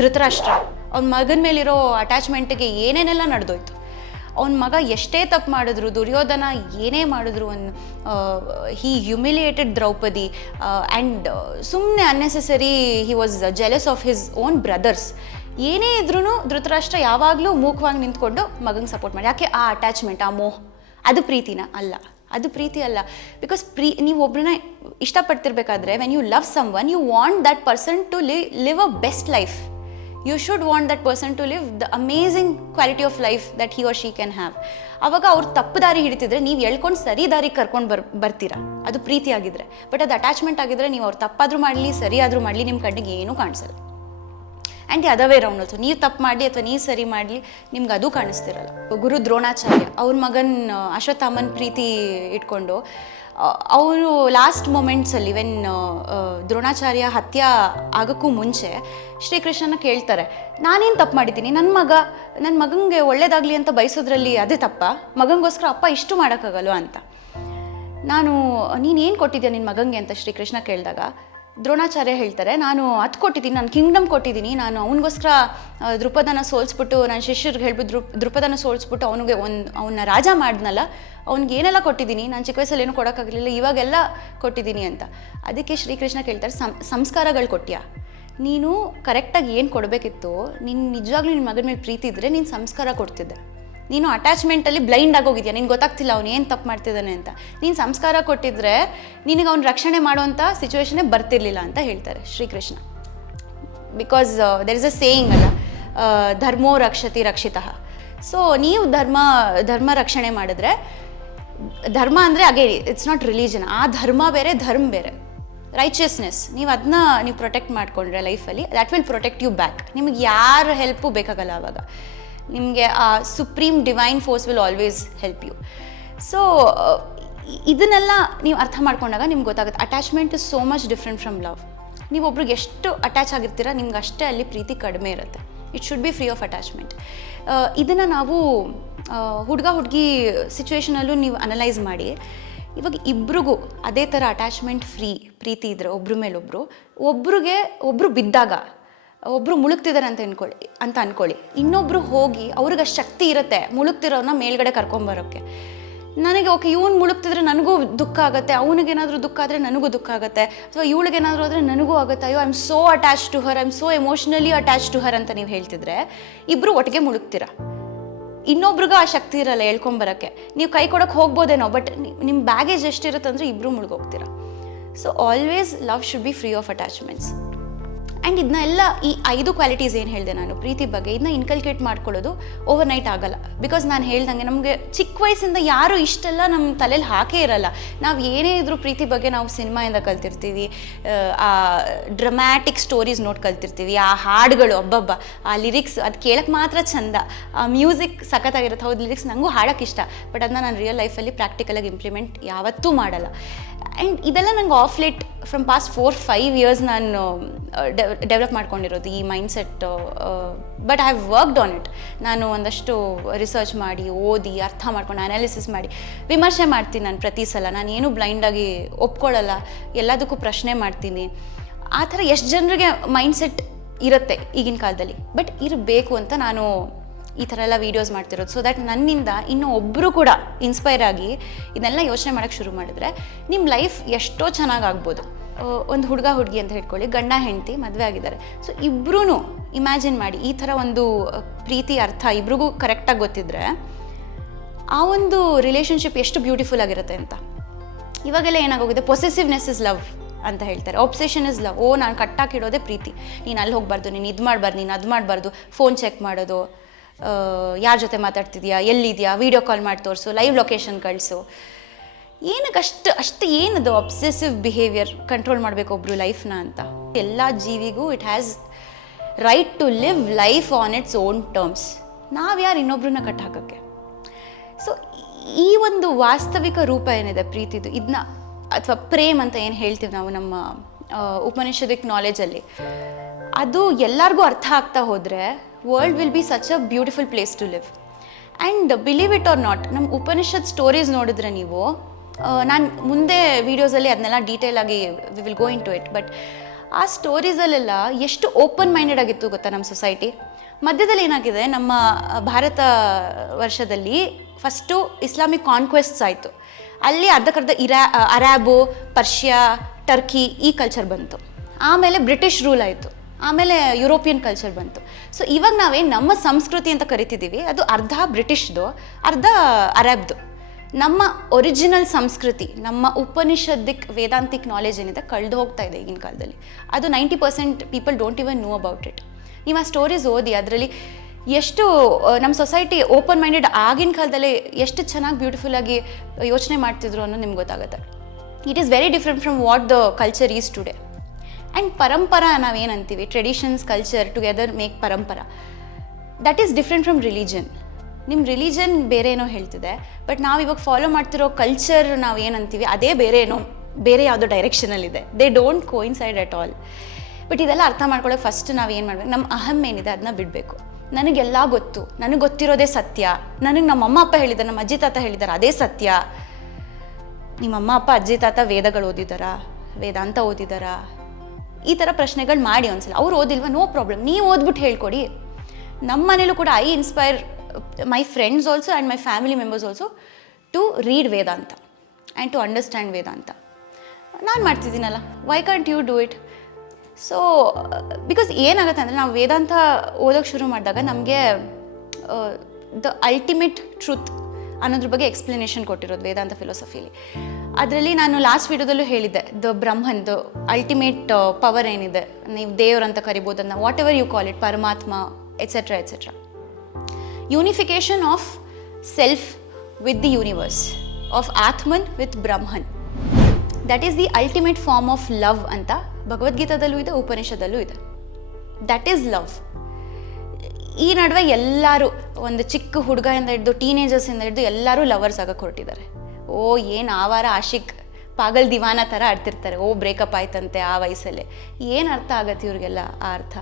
ಧೃತರಾಷ್ಟ್ರ ಅವ್ನ ಮಗನ ಮೇಲಿರೋ ಅಟ್ಯಾಚ್ಮೆಂಟಿಗೆ ಏನೇನೆಲ್ಲ ನಡೆದೋಯ್ತು. ಅವನ ಮಗ ಎಷ್ಟೇ ತಪ್ಪು ಮಾಡಿದ್ರು, ದುರ್ಯೋಧನ ಏನೇ ಮಾಡಿದ್ರು, ಹಿ ಹ್ಯುಮಿಲಿಯೇಟೆಡ್ ದ್ರೌಪದಿ ಆ್ಯಂಡ್ ಸುಮ್ಮನೆ unnecessary he was jealous of his own brothers. ಏನೇ ಇದ್ರೂ ಧೃತರಾಷ್ಟ್ರ ಯಾವಾಗಲೂ ಮೂಕವಾಗಿ ನಿಂತ್ಕೊಂಡು ಮಗಂಗೆ ಸಪೋರ್ಟ್ ಮಾಡಿ. ಯಾಕೆ? ಆ ಅಟ್ಯಾಚ್ಮೆಂಟ್, ಆ ಮೋಹ. ಅದು ಪ್ರೀತಿನ ಅಲ್ಲ. ಅದು ಪ್ರೀತಿ ಅಲ್ಲ. ಬಿಕಾಸ್ ನೀವು ಒಬ್ಬರನ್ನ ಇಷ್ಟಪಡ್ತಿರ್ಬೇಕಾದ್ರೆ when you love someone, you want that person to live a best life. You should want that person to live the amazing quality of life that he or she can have. ಅವಾಗ ಅವ್ರು ತಪ್ಪು ದಾರಿ ಹಿಡಿತಿದ್ರೆ ನೀವು ಎಳ್ಕೊಂಡು ಸರಿ ದಾರಿಗೆ ಕರ್ಕೊಂಡು ಬರ್ತೀರಾ, ಅದು ಪ್ರೀತಿ ಆಗಿದ್ರೆ. ಬಟ್ ಅದು ಅಟ್ಯಾಚ್ಮೆಂಟ್ ಆಗಿದ್ರೆ ನೀವು ಅವ್ರು ತಪ್ಪಾದರೂ ಮಾಡಲಿ ಸರಿ ಆದರೂ ಮಾಡಲಿ ನಿಮ್ಮ ಕಣ್ಣಿಗೆ ಏನೂ ಕಾಣಿಸಲ್ಲ. And the other way round also, ನೀವು ತಪ್ಪು ಮಾಡಲಿ ಅಥವಾ ನೀವು ಸರಿ ಮಾಡಲಿ ನಿಮ್ಗೆ ಅದು ಕಾಣಿಸ್ತಿರಲ್ಲ. ಗುರು ದ್ರೋಣಾಚಾರ್ಯ ಅವ್ರ ಮಗನ ಅಶ್ವತ್ಥಾಮನ್ ಪ್ರೀತಿ ಇಟ್ಕೊಂಡು ಅವರು ಲಾಸ್ಟ್ ಮೊಮೆಂಟ್ಸಲ್ಲಿ ವೆನ್ ದ್ರೋಣಾಚಾರ್ಯ ಹತ್ಯೆ ಆಗೋಕ್ಕೂ ಮುಂಚೆ ಶ್ರೀಕೃಷ್ಣನ ಕೇಳ್ತಾರೆ, ನಾನೇನು ತಪ್ಪು ಮಾಡಿದ್ದೀನಿ, ನನ್ನ ಮಗನಿಗೆ ಒಳ್ಳೇದಾಗಲಿ ಅಂತ ಬಯಸೋದ್ರಲ್ಲಿ ಅದೇ ತಪ್ಪ, ಮಗನಿಗೋಸ್ಕರ ಅಪ್ಪ ಇಷ್ಟು ಮಾಡೋಕ್ಕಾಗಲ್ವ ಅಂತ. ನೀನೇನು ಕೊಟ್ಟಿದ್ಯಾ ನಿನ್ನ ಮಗನಿಗೆ ಅಂತ ಶ್ರೀಕೃಷ್ಣ ಕೇಳಿದಾಗ ದ್ರೋಣಾಚಾರ್ಯ ಹೇಳ್ತಾರೆ, ನಾನು ಅದು ಕೊಟ್ಟಿದ್ದೀನಿ, ನಾನು ಕಿಂಗ್ಡಮ್ ಕೊಟ್ಟಿದ್ದೀನಿ, ನಾನು ಅವನಿಗೋಸ್ಕರ ದೃಪದನ ಸೋಲ್ಸ್ಬಿಟ್ಟು ನನ್ನ ಶಿಷ್ಯರಿಗೆ ಹೇಳ್ಬಿಟ್ಟು ದೃಪದನ ಸೋಲ್ಸ್ಬಿಟ್ಟು ಅವನ್ನ ರಾಜ ಮಾಡಿದ್ನಲ್ಲ, ಅವ್ನಿಗೆ ಏನೆಲ್ಲ ಕೊಟ್ಟಿದ್ದೀನಿ, ನಾನು ಚಿಕ್ಕ ವಯಸ್ಸಲ್ಲಿ ಏನೂ ಕೊಡೋಕ್ಕಾಗಲಿಲ್ಲ, ಇವಾಗೆಲ್ಲ ಕೊಟ್ಟಿದ್ದೀನಿ ಅಂತ. ಅದಕ್ಕೆ ಶ್ರೀಕೃಷ್ಣ ಕೇಳ್ತಾರೆ, ಸಂಸ್ಕಾರಗಳು ಕೊಟ್ಯಾ? ನೀನು ಕರೆಕ್ಟಾಗಿ ಏನು ಕೊಡಬೇಕಿತ್ತು, ನೀನು ನಿಜವಾಗ್ಲೂ ನಿನ್ನ ಮಗನ ಮೇಲೆ ಪ್ರೀತಿ ಇದ್ದರೆ ನೀನು ಸಂಸ್ಕಾರ ಕೊಡ್ತಿದ್ದೆ. ನೀನು ಅಟ್ಯಾಚ್ಮೆಂಟಲ್ಲಿ ಬ್ಲೈಂಡ್ ಆಗೋಗಿದ್ಯಾ, ನಿನ್ಗೆ ಗೊತ್ತಾಗ್ತಿಲ್ಲ ಅವ್ನು ಏನು ತಪ್ಪು ಮಾಡ್ತಿದ್ದಾನೆ ಅಂತ. ನೀನು ಸಂಸ್ಕಾರ ಕೊಟ್ಟಿದ್ರೆ ನಿನಗೆ ಅವ್ನು ರಕ್ಷಣೆ ಮಾಡೋವಂಥ ಸಿಚುವೇಶನ್ನೇ ಬರ್ತಿರ್ಲಿಲ್ಲ ಅಂತ ಹೇಳ್ತಾರೆ Srikrishna. Because there is a saying ಅಲ್ಲ, ಧರ್ಮೋ ರಕ್ಷತಿ ರಕ್ಷಿತಃ. ಸೊ ನೀವು ಧರ್ಮ ರಕ್ಷಣೆ ಮಾಡಿದ್ರೆ, ಧರ್ಮ ಅಂದರೆ ಅಗೇನ್ ಇಟ್ಸ್ ನಾಟ್ ರಿಲಿಜನ್, ಆ ಧರ್ಮ ಬೇರೆ ಧರ್ಮ ಬೇರೆ. ರೈಚಿಯಸ್ನೆಸ್ ನೀವು ಪ್ರೊಟೆಕ್ಟ್ ಮಾಡಿಕೊಂಡ್ರೆ ಲೈಫಲ್ಲಿ, that will protect you back. ನಿಮಗೆ ಯಾರ ಹೆಲ್ಪು ಬೇಕಾಗಲ್ಲ ಆವಾಗ, ನಿಮಗೆ ಆ supreme divine force will always help you. So ಇದನ್ನೆಲ್ಲ ನೀವು ಅರ್ಥ ಮಾಡ್ಕೊಂಡಾಗ ನಿಮ್ಗೆ ಗೊತ್ತಾಗುತ್ತೆ attachment is so much different from love. ನೀವು ಒಬ್ರಿಗೆ ಎಷ್ಟು ಅಟ್ಯಾಚ್ ಆಗಿರ್ತೀರ ನಿಮ್ಗೆ ಅಷ್ಟೇ ಅಲ್ಲಿ ಪ್ರೀತಿ ಕಡಿಮೆ ಇರುತ್ತೆ. It should be free of attachment. ಇದನ್ನು ನಾವು ಹುಡುಗಿ ಸಿಚುವೇಷನಲ್ಲೂ ನೀವು ಅನಲೈಸ್ ಮಾಡಿ, ಇವಾಗ ಇಬ್ರಿಗೂ ಅದೇ ಥರ ಅಟ್ಯಾಚ್ಮೆಂಟ್ ಫ್ರೀ ಪ್ರೀತಿ ಇದ್ದರೆ ಒಬ್ರ ಮೇಲೊಬ್ಬರು, ಒಬ್ಬರು ಬಿದ್ದಾಗ ಒಬ್ಬರು ಮುಳುಗ್ತಿದ್ದಾರೆ ಅಂತ ಅನ್ಕೊಳ್ಳಿ, ಇನ್ನೊಬ್ಬರು ಹೋಗಿ ಅವ್ರಿಗೆ ಅಷ್ಟು ಶಕ್ತಿ ಇರುತ್ತೆ ಮುಳುಗ್ತಿರೋನ್ನ ಮೇಲ್ಗಡೆ ಕರ್ಕೊಂಬರೋಕ್ಕೆ. ನನಗೆ ಓಕೆ ಇವ್ನು ಮುಳುಗ್ತಿದ್ರೆ ನನಗೂ ದುಃಖ ಆಗುತ್ತೆ, ಅವನಿಗೇನಾದರೂ ದುಃಖ ಆದರೆ ನನಗೂ ದುಃಖ ಆಗುತ್ತೆ, ಅಥವಾ ಇವಳಿಗೇನಾದರೂ ಆದರೆ ನನಗೂ ಆಗುತ್ತೆ, ಅಯ್ಯೋ I am so attach to her, I am so emotionally attach to her ಅಂತ ನೀವು ಹೇಳ್ತಿದ್ರೆ ಇಬ್ಬರು ಒಟ್ಟಿಗೆ ಮುಳುಗ್ತೀರ. ಇನ್ನೊಬ್ರಿಗೂ ಆ ಶಕ್ತಿ ಇರಲ್ಲ ಹೇಳ್ಕೊಂಬರೋಕ್ಕೆ. ನೀವು ಕೈ ಕೊಡೋಕ್ಕೆ ಹೋಗ್ಬೋದೇನೋ, ಬಟ್ ನಿಮ್ಮ ಬ್ಯಾಗೇಜ್ ಎಷ್ಟಿರುತ್ತೆ ಅಂದರೆ ಇಬ್ಬರು ಮುಳುಗೋಗ್ತೀರ. So always love should be free of attachments. And ಇದನ್ನೆಲ್ಲ ಈ 5 ಕ್ವಾಲಿಟೀಸ್ ಏನು ಹೇಳಿದೆ ನಾನು ಪ್ರೀತಿ ಬಗ್ಗೆ, ಇದನ್ನ ಇನ್ಕಲ್ಕೇಟ್ ಮಾಡ್ಕೊಳ್ಳೋದು ಓವರ್ ನೈಟ್ ಆಗಲ್ಲ. ಬಿಕಾಸ್ ನಾನು ಹೇಳ್ದಂಗೆ ನಮಗೆ ಚಿಕ್ಕ ವಯಸ್ಸಿಂದ ಯಾರು ಇಷ್ಟೆಲ್ಲ ನಮ್ಮ ತಲೆಯಲ್ಲಿ ಹಾಕೇ ಇರಲ್ಲ. ನಾವು ಏನೇ ಇದ್ರೂ ಪ್ರೀತಿ ಬಗ್ಗೆ ನಾವು ಸಿನಿಮಾಯಿಂದ ಕಲ್ತಿರ್ತೀವಿ, ಆ ಡ್ರಮ್ಯಾಟಿಕ್ ಸ್ಟೋರೀಸ್ ನೋಡಿ ಕಲ್ತಿರ್ತೀವಿ, ಆ ಹಾಡುಗಳು ಅಬ್ಬಬ್ಬ, ಆ ಲಿರಿಕ್ಸ್ ಅದು ಕೇಳಕ್ಕೆ ಮಾತ್ರ ಚಂದ, ಆ ಮ್ಯೂಸಿಕ್ ಸಖತ್ತಾಗಿರುತ್ತೆ. ಹೌದು, ಲಿರಿಕ್ಸ್ ನನಗೂ ಹಾಡೋಕ್ಕೆ ಇಷ್ಟ, ಬಟ್ ಅದನ್ನ ನಾನು ರಿಯಲ್ ಲೈಫಲ್ಲಿ ಪ್ರಾಕ್ಟಿಕಲಾಗಿ ಇಂಪ್ಲಿಮೆಂಟ್ ಯಾವತ್ತೂ ಮಾಡಲ್ಲ. ಆ್ಯಂಡ್ ಇದೆಲ್ಲ ನಂಗೆ of late from past 4-5 years ನಾನು ಡೆವಲಪ್ ಮಾಡ್ಕೊಂಡಿರೋದು ಈ mindset. But I have worked on it. ನಾನು ಒಂದಷ್ಟು ರಿಸರ್ಚ್ ಮಾಡಿ, ಓದಿ, ಅರ್ಥ ಮಾಡ್ಕೊಂಡು, ಅನಾಲಿಸಿಸ್ ಮಾಡಿ, ವಿಮರ್ಶೆ ಮಾಡ್ತೀನಿ ನಾನು ಪ್ರತಿ ಸಲ. ನಾನು ಏನೂ ಬ್ಲೈಂಡಾಗಿ ಒಪ್ಕೊಳ್ಳಲ್ಲ, ಎಲ್ಲದಕ್ಕೂ ಪ್ರಶ್ನೆ ಮಾಡ್ತೀನಿ. ಆ ಥರ ಎಷ್ಟು ಜನರಿಗೆ ಮೈಂಡ್ಸೆಟ್ ಇರುತ್ತೆ ಈಗಿನ ಕಾಲದಲ್ಲಿ, ಬಟ್ ಇರಬೇಕು ಅಂತ ನಾನು ಈ ಥರ ಎಲ್ಲ ವೀಡಿಯೋಸ್ ಮಾಡ್ತಿರೋದು. ಸೊ ದ್ಯಾಟ್ ನನ್ನಿಂದ ಇನ್ನೂ ಒಬ್ಬರು ಕೂಡ ಇನ್ಸ್ಪೈರ್ ಆಗಿ ಇದನ್ನೆಲ್ಲ ಯೋಚನೆ ಮಾಡೋಕ್ಕೆ ಶುರು ಮಾಡಿದ್ರೆ ನಿಮ್ಮ ಲೈಫ್ ಎಷ್ಟೋ ಚೆನ್ನಾಗಾಗ್ಬೋದು. ಒಂದು ಹುಡುಗಿ ಅಂತ ಹೇಳ್ಕೊಳ್ಳಿ, ಗಂಡ ಹೆಂಡತಿ ಮದುವೆ ಆಗಿದ್ದಾರೆ. ಸೊ ಇಬ್ಬರೂ ಇಮ್ಯಾಜಿನ್ ಮಾಡಿ, ಈ ಥರ ಒಂದು ಪ್ರೀತಿ ಅರ್ಥ ಇಬ್ರಿಗೂ ಕರೆಕ್ಟಾಗಿ ಗೊತ್ತಿದ್ರೆ ಆ ಒಂದು ರಿಲೇಷನ್ಶಿಪ್ ಎಷ್ಟು ಬ್ಯೂಟಿಫುಲ್ ಆಗಿರುತ್ತೆ ಅಂತ. ಇವಾಗೆಲ್ಲ ಏನಾಗೋಗಿದೆ, ಪೊಸೆಸಿವ್ನೆಸ್ ಇಸ್ ಲವ್ ಅಂತ ಹೇಳ್ತಾರೆ, ಆಬ್ಸೆಷನ್ ಇಸ್ ಲವ್. ನಾನು ಕಟ್ಟಾಕಿಡೋದೇ ಪ್ರೀತಿ, ನೀನು ಅಲ್ಲಿ ಹೋಗಬಾರ್ದು, ನೀನು ಇದು ಮಾಡಬಾರ್ದು, ನೀನು ಅದು ಮಾಡಬಾರ್ದು, ಫೋನ್ ಚೆಕ್ ಮಾಡೋದು, ಯಾರ ಜೊತೆ ಮಾತಾಡ್ತಿದ್ಯಾ, ಎಲ್ಲಿದೆಯಾ, ವೀಡಿಯೋ ಕಾಲ್ ಮಾಡಿ ತೋರಿಸು, ಲೈವ್ ಲೊಕೇಶನ್ ಕಳಿಸು. ಏನಕ್ಕೆ ಅಷ್ಟು ಏನದು ಅಬ್ಸೆಸಿವ್ ಬಿಹೇವಿಯರ್ ಕಂಟ್ರೋಲ್ ಮಾಡಬೇಕು ಒಬ್ಬರು ಲೈಫ್ನ ಅಂತ. ಎಲ್ಲ ಜೀವಿಗೂ it has right to live life on its own terms. ನಾವು ಯಾರು ಇನ್ನೊಬ್ರನ್ನ ಕಟ್ ಹಾಕೋಕ್ಕೆ? ಸೊ ಈ ಒಂದು ವಾಸ್ತವಿಕ ರೂಪ ಏನಿದೆ ಪ್ರೀತಿದು, ಇದನ್ನ ಅಥವಾ ಪ್ರೇಮ್ ಅಂತ ಏನು ಹೇಳ್ತೀವಿ ನಾವು ನಮ್ಮ ಉಪನಿಷದಿಕ್ ನಾಲೆಜಲ್ಲಿ, ಅದು ಎಲ್ಲರಿಗೂ ಅರ್ಥ ಆಗ್ತಾ ಹೋದರೆ world will be such a beautiful place to live. And believe it or not, ನಮ್ಮ ಉಪನಿಷತ್ ಸ್ಟೋರೀಸ್ ನೋಡಿದ್ರೆ ನೀವು, ನಾನು ಮುಂದೆ ವೀಡಿಯೋಸಲ್ಲಿ ಅದನ್ನೆಲ್ಲ ಡೀಟೇಲಾಗಿ we will go into it, but ಆ ಸ್ಟೋರೀಸಲ್ಲೆಲ್ಲ ಎಷ್ಟು ಓಪನ್ ಮೈಂಡೆಡ್ ಆಗಿತ್ತು ಗೊತ್ತಾ ನಮ್ಮ ಸೊಸೈಟಿ. ಮಧ್ಯದಲ್ಲಿ ಏನಾಗಿದೆ, ನಮ್ಮ ಭಾರತ ವರ್ಷದಲ್ಲಿ ಫಸ್ಟು ಇಸ್ಲಾಮಿಕ್ ಕಾನ್ಕ್ವೆಸ್ಟ್ಸ್ ಆಯಿತು. ಅಲ್ಲಿ ಅರ್ಧಕ್ಕರ್ಧ ಅರಾಬು, ಪರ್ಷಿಯಾ, ಟರ್ಕಿ ಈ ಕಲ್ಚರ್ ಬಂತು. ಆಮೇಲೆ ಬ್ರಿಟಿಷ್ ರೂಲ್ ಆಯಿತು, ಆಮೇಲೆ ಯುರೋಪಿಯನ್ ಕಲ್ಚರ್ ಬಂತು. ಸೊ ಇವಾಗ ನಾವೇನು ನಮ್ಮ ಸಂಸ್ಕೃತಿ ಅಂತ ಕರಿತಿದ್ದೀವಿ, ಅದು ಅರ್ಧ ಬ್ರಿಟಿಷ್ದು, ಅರ್ಧ ಅರಬ್ದು. ನಮ್ಮ ಒರಿಜಿನಲ್ ಸಂಸ್ಕೃತಿ, ನಮ್ಮ ಉಪನಿಷದಿಕ್ ವೇದಾಂತಿಕ್ ನಾಲೆಜ್ ಏನಿದೆ ಕಳೆದು ಹೋಗ್ತಾ ಇದೆ ಈಗಿನ ಕಾಲದಲ್ಲಿ. ಅದು 90% people don't even know about it. ನೀವು ಆ ಸ್ಟೋರೀಸ್ ಓದಿ ಅದರಲ್ಲಿ ಎಷ್ಟು ನಮ್ಮ ಸೊಸೈಟಿ ಓಪನ್ ಮೈಂಡೆಡ್ ಆಗಿನ ಕಾಲದಲ್ಲಿ ಎಷ್ಟು ಚೆನ್ನಾಗಿ ಬ್ಯೂಟಿಫುಲ್ಲಾಗಿ ಯೋಚನೆ ಮಾಡ್ತಿದ್ರು ಅನ್ನೋದು ನಿಮ್ಗೆ ಗೊತ್ತಾಗುತ್ತೆ. It is very different from what the culture is today. And ಪರಂಪರಾ ನಾವೇನಂತೀವಿ, ಟ್ರೆಡಿಷನ್ಸ್ ಕಲ್ಚರ್ ಟುಗೆದರ್ ಮೇಕ್ ಪರಂಪರಾ. That is different from religion. ನಿಮ್ಮ ರಿಲಿಜನ್ ಬೇರೆ ಏನೋ ಹೇಳ್ತಿದೆ, ಬಟ್ ನಾವು ಇವಾಗ ಫಾಲೋ ಮಾಡ್ತಿರೋ ಕಲ್ಚರ್ ನಾವು ಏನಂತೀವಿ ಅದೇ ಬೇರೆ ಏನೋ ಬೇರೆ ಯಾವುದೋ ಡೈರೆಕ್ಷನಲ್ಲಿದೆ. They don't coincide at all. But ಇದೆಲ್ಲ ಅರ್ಥ ಮಾಡ್ಕೊಳ್ಳೋಕೆ ಫಸ್ಟ್ ನಾವು ಏನು ಮಾಡಬೇಕು, ನಮ್ಮ ಅಹಂ ಏನಿದೆ ಅದನ್ನ ಬಿಡಬೇಕು. ನನಗೆಲ್ಲ ಗೊತ್ತು, ನನಗೆ ಗೊತ್ತಿರೋದೇ ಸತ್ಯ, ನನಗೆ ನಮ್ಮ ಅಮ್ಮ ಅಪ್ಪ ಹೇಳಿದ್ದಾರೆ, ನಮ್ಮ ಅಜ್ಜಿ ತಾತ ಹೇಳಿದ್ದಾರೆ ಅದೇ ಸತ್ಯ. ನಿಮ್ಮ ಅಮ್ಮ ಅಪ್ಪ ಅಜ್ಜಿ ತಾತ ವೇದಗಳು ಓದಿದ್ದಾರಾ, ವೇದಾಂತ ಓದಿದ್ದಾರಾ, ಈ ಥರ ಪ್ರಶ್ನೆಗಳು ಮಾಡಿ ಒಂದ್ಸಲ. ಅವ್ರು ಓದಿಲ್ವಾ, ನೋ ಪ್ರಾಬ್ಲಮ್, ನೀವು ಓದ್ಬಿಟ್ಟು ಹೇಳ್ಕೊಡಿ. ನಮ್ಮ ಮನೇಲೂ ಕೂಡ I inspire my friends also and my family members also to read Vedanta and to understand Vedanta. ನಾನು ಮಾಡ್ತಿದ್ದೀನಲ್ಲ, why can't you do it? So because ಏನಾಗುತ್ತೆ ಅಂದರೆ ನಾವು ವೇದಾಂತ ಓದೋಕ್ಕೆ ಶುರು ಮಾಡಿದಾಗ ನಮಗೆ ದ ಅಲ್ಟಿಮೇಟ್ ಟ್ರೂತ್ ಅನ್ನೋದ್ರ ಬಗ್ಗೆ ಎಕ್ಸ್ಪ್ಲನೇಷನ್ ಕೊಟ್ಟಿರೋದು ವೇದಾಂತ ಫಿಲಾಸಫಿಲಿ. ಅದರಲ್ಲಿ ನಾನು ಲಾಸ್ಟ್ ವಿಡಿಯೋದಲ್ಲೂ ಹೇಳಿದ್ದೆ, ದ ಬ್ರಹ್ಮನ್, ದ ಅಲ್ಟಿಮೇಟ್ ಪವರ್ ಏನಿದೆ, ನೀವು ದೇವರಂತ ಕರಿಬೋದು, ಅದನ್ನ whatever you call it, ಪರಮಾತ್ಮ etcetera etcetera. Unification of self with the universe, of Atman with Brahman. That is the ultimate form of love ಅಂತ ಭಗವದ್ಗೀತಾದಲ್ಲೂ ಇದೆ, ಉಪನಿಷದಲ್ಲೂ ಇದೆ. That is love. ಈ ನಡುವೆ ಎಲ್ಲರೂ ಒಂದು ಚಿಕ್ಕ ಹುಡುಗದಿಂದ ಹಿಡಿದು ಟೀನೇಜರ್ಸಿಂದ ಹಿಡಿದು ಎಲ್ಲರೂ ಲವರ್ಸ್ ಆಗಕ್ಕೆ ಹೊರಟಿದ್ದಾರೆ. ಓ ಏನು ಆವಾರ ಆಶಿಕ್ ಪಾಗಲ್ ದಿವಾನ ಥರ ಆಡ್ತಿರ್ತಾರೆ. ಓ ಬ್ರೇಕಪ್ ಆಯ್ತಂತೆ ಆ ವಯಸ್ಸಲ್ಲೇ. ಏನು ಅರ್ಥ ಆಗತ್ತೆ ಇವ್ರಿಗೆಲ್ಲ? ಆ ಅರ್ಥ,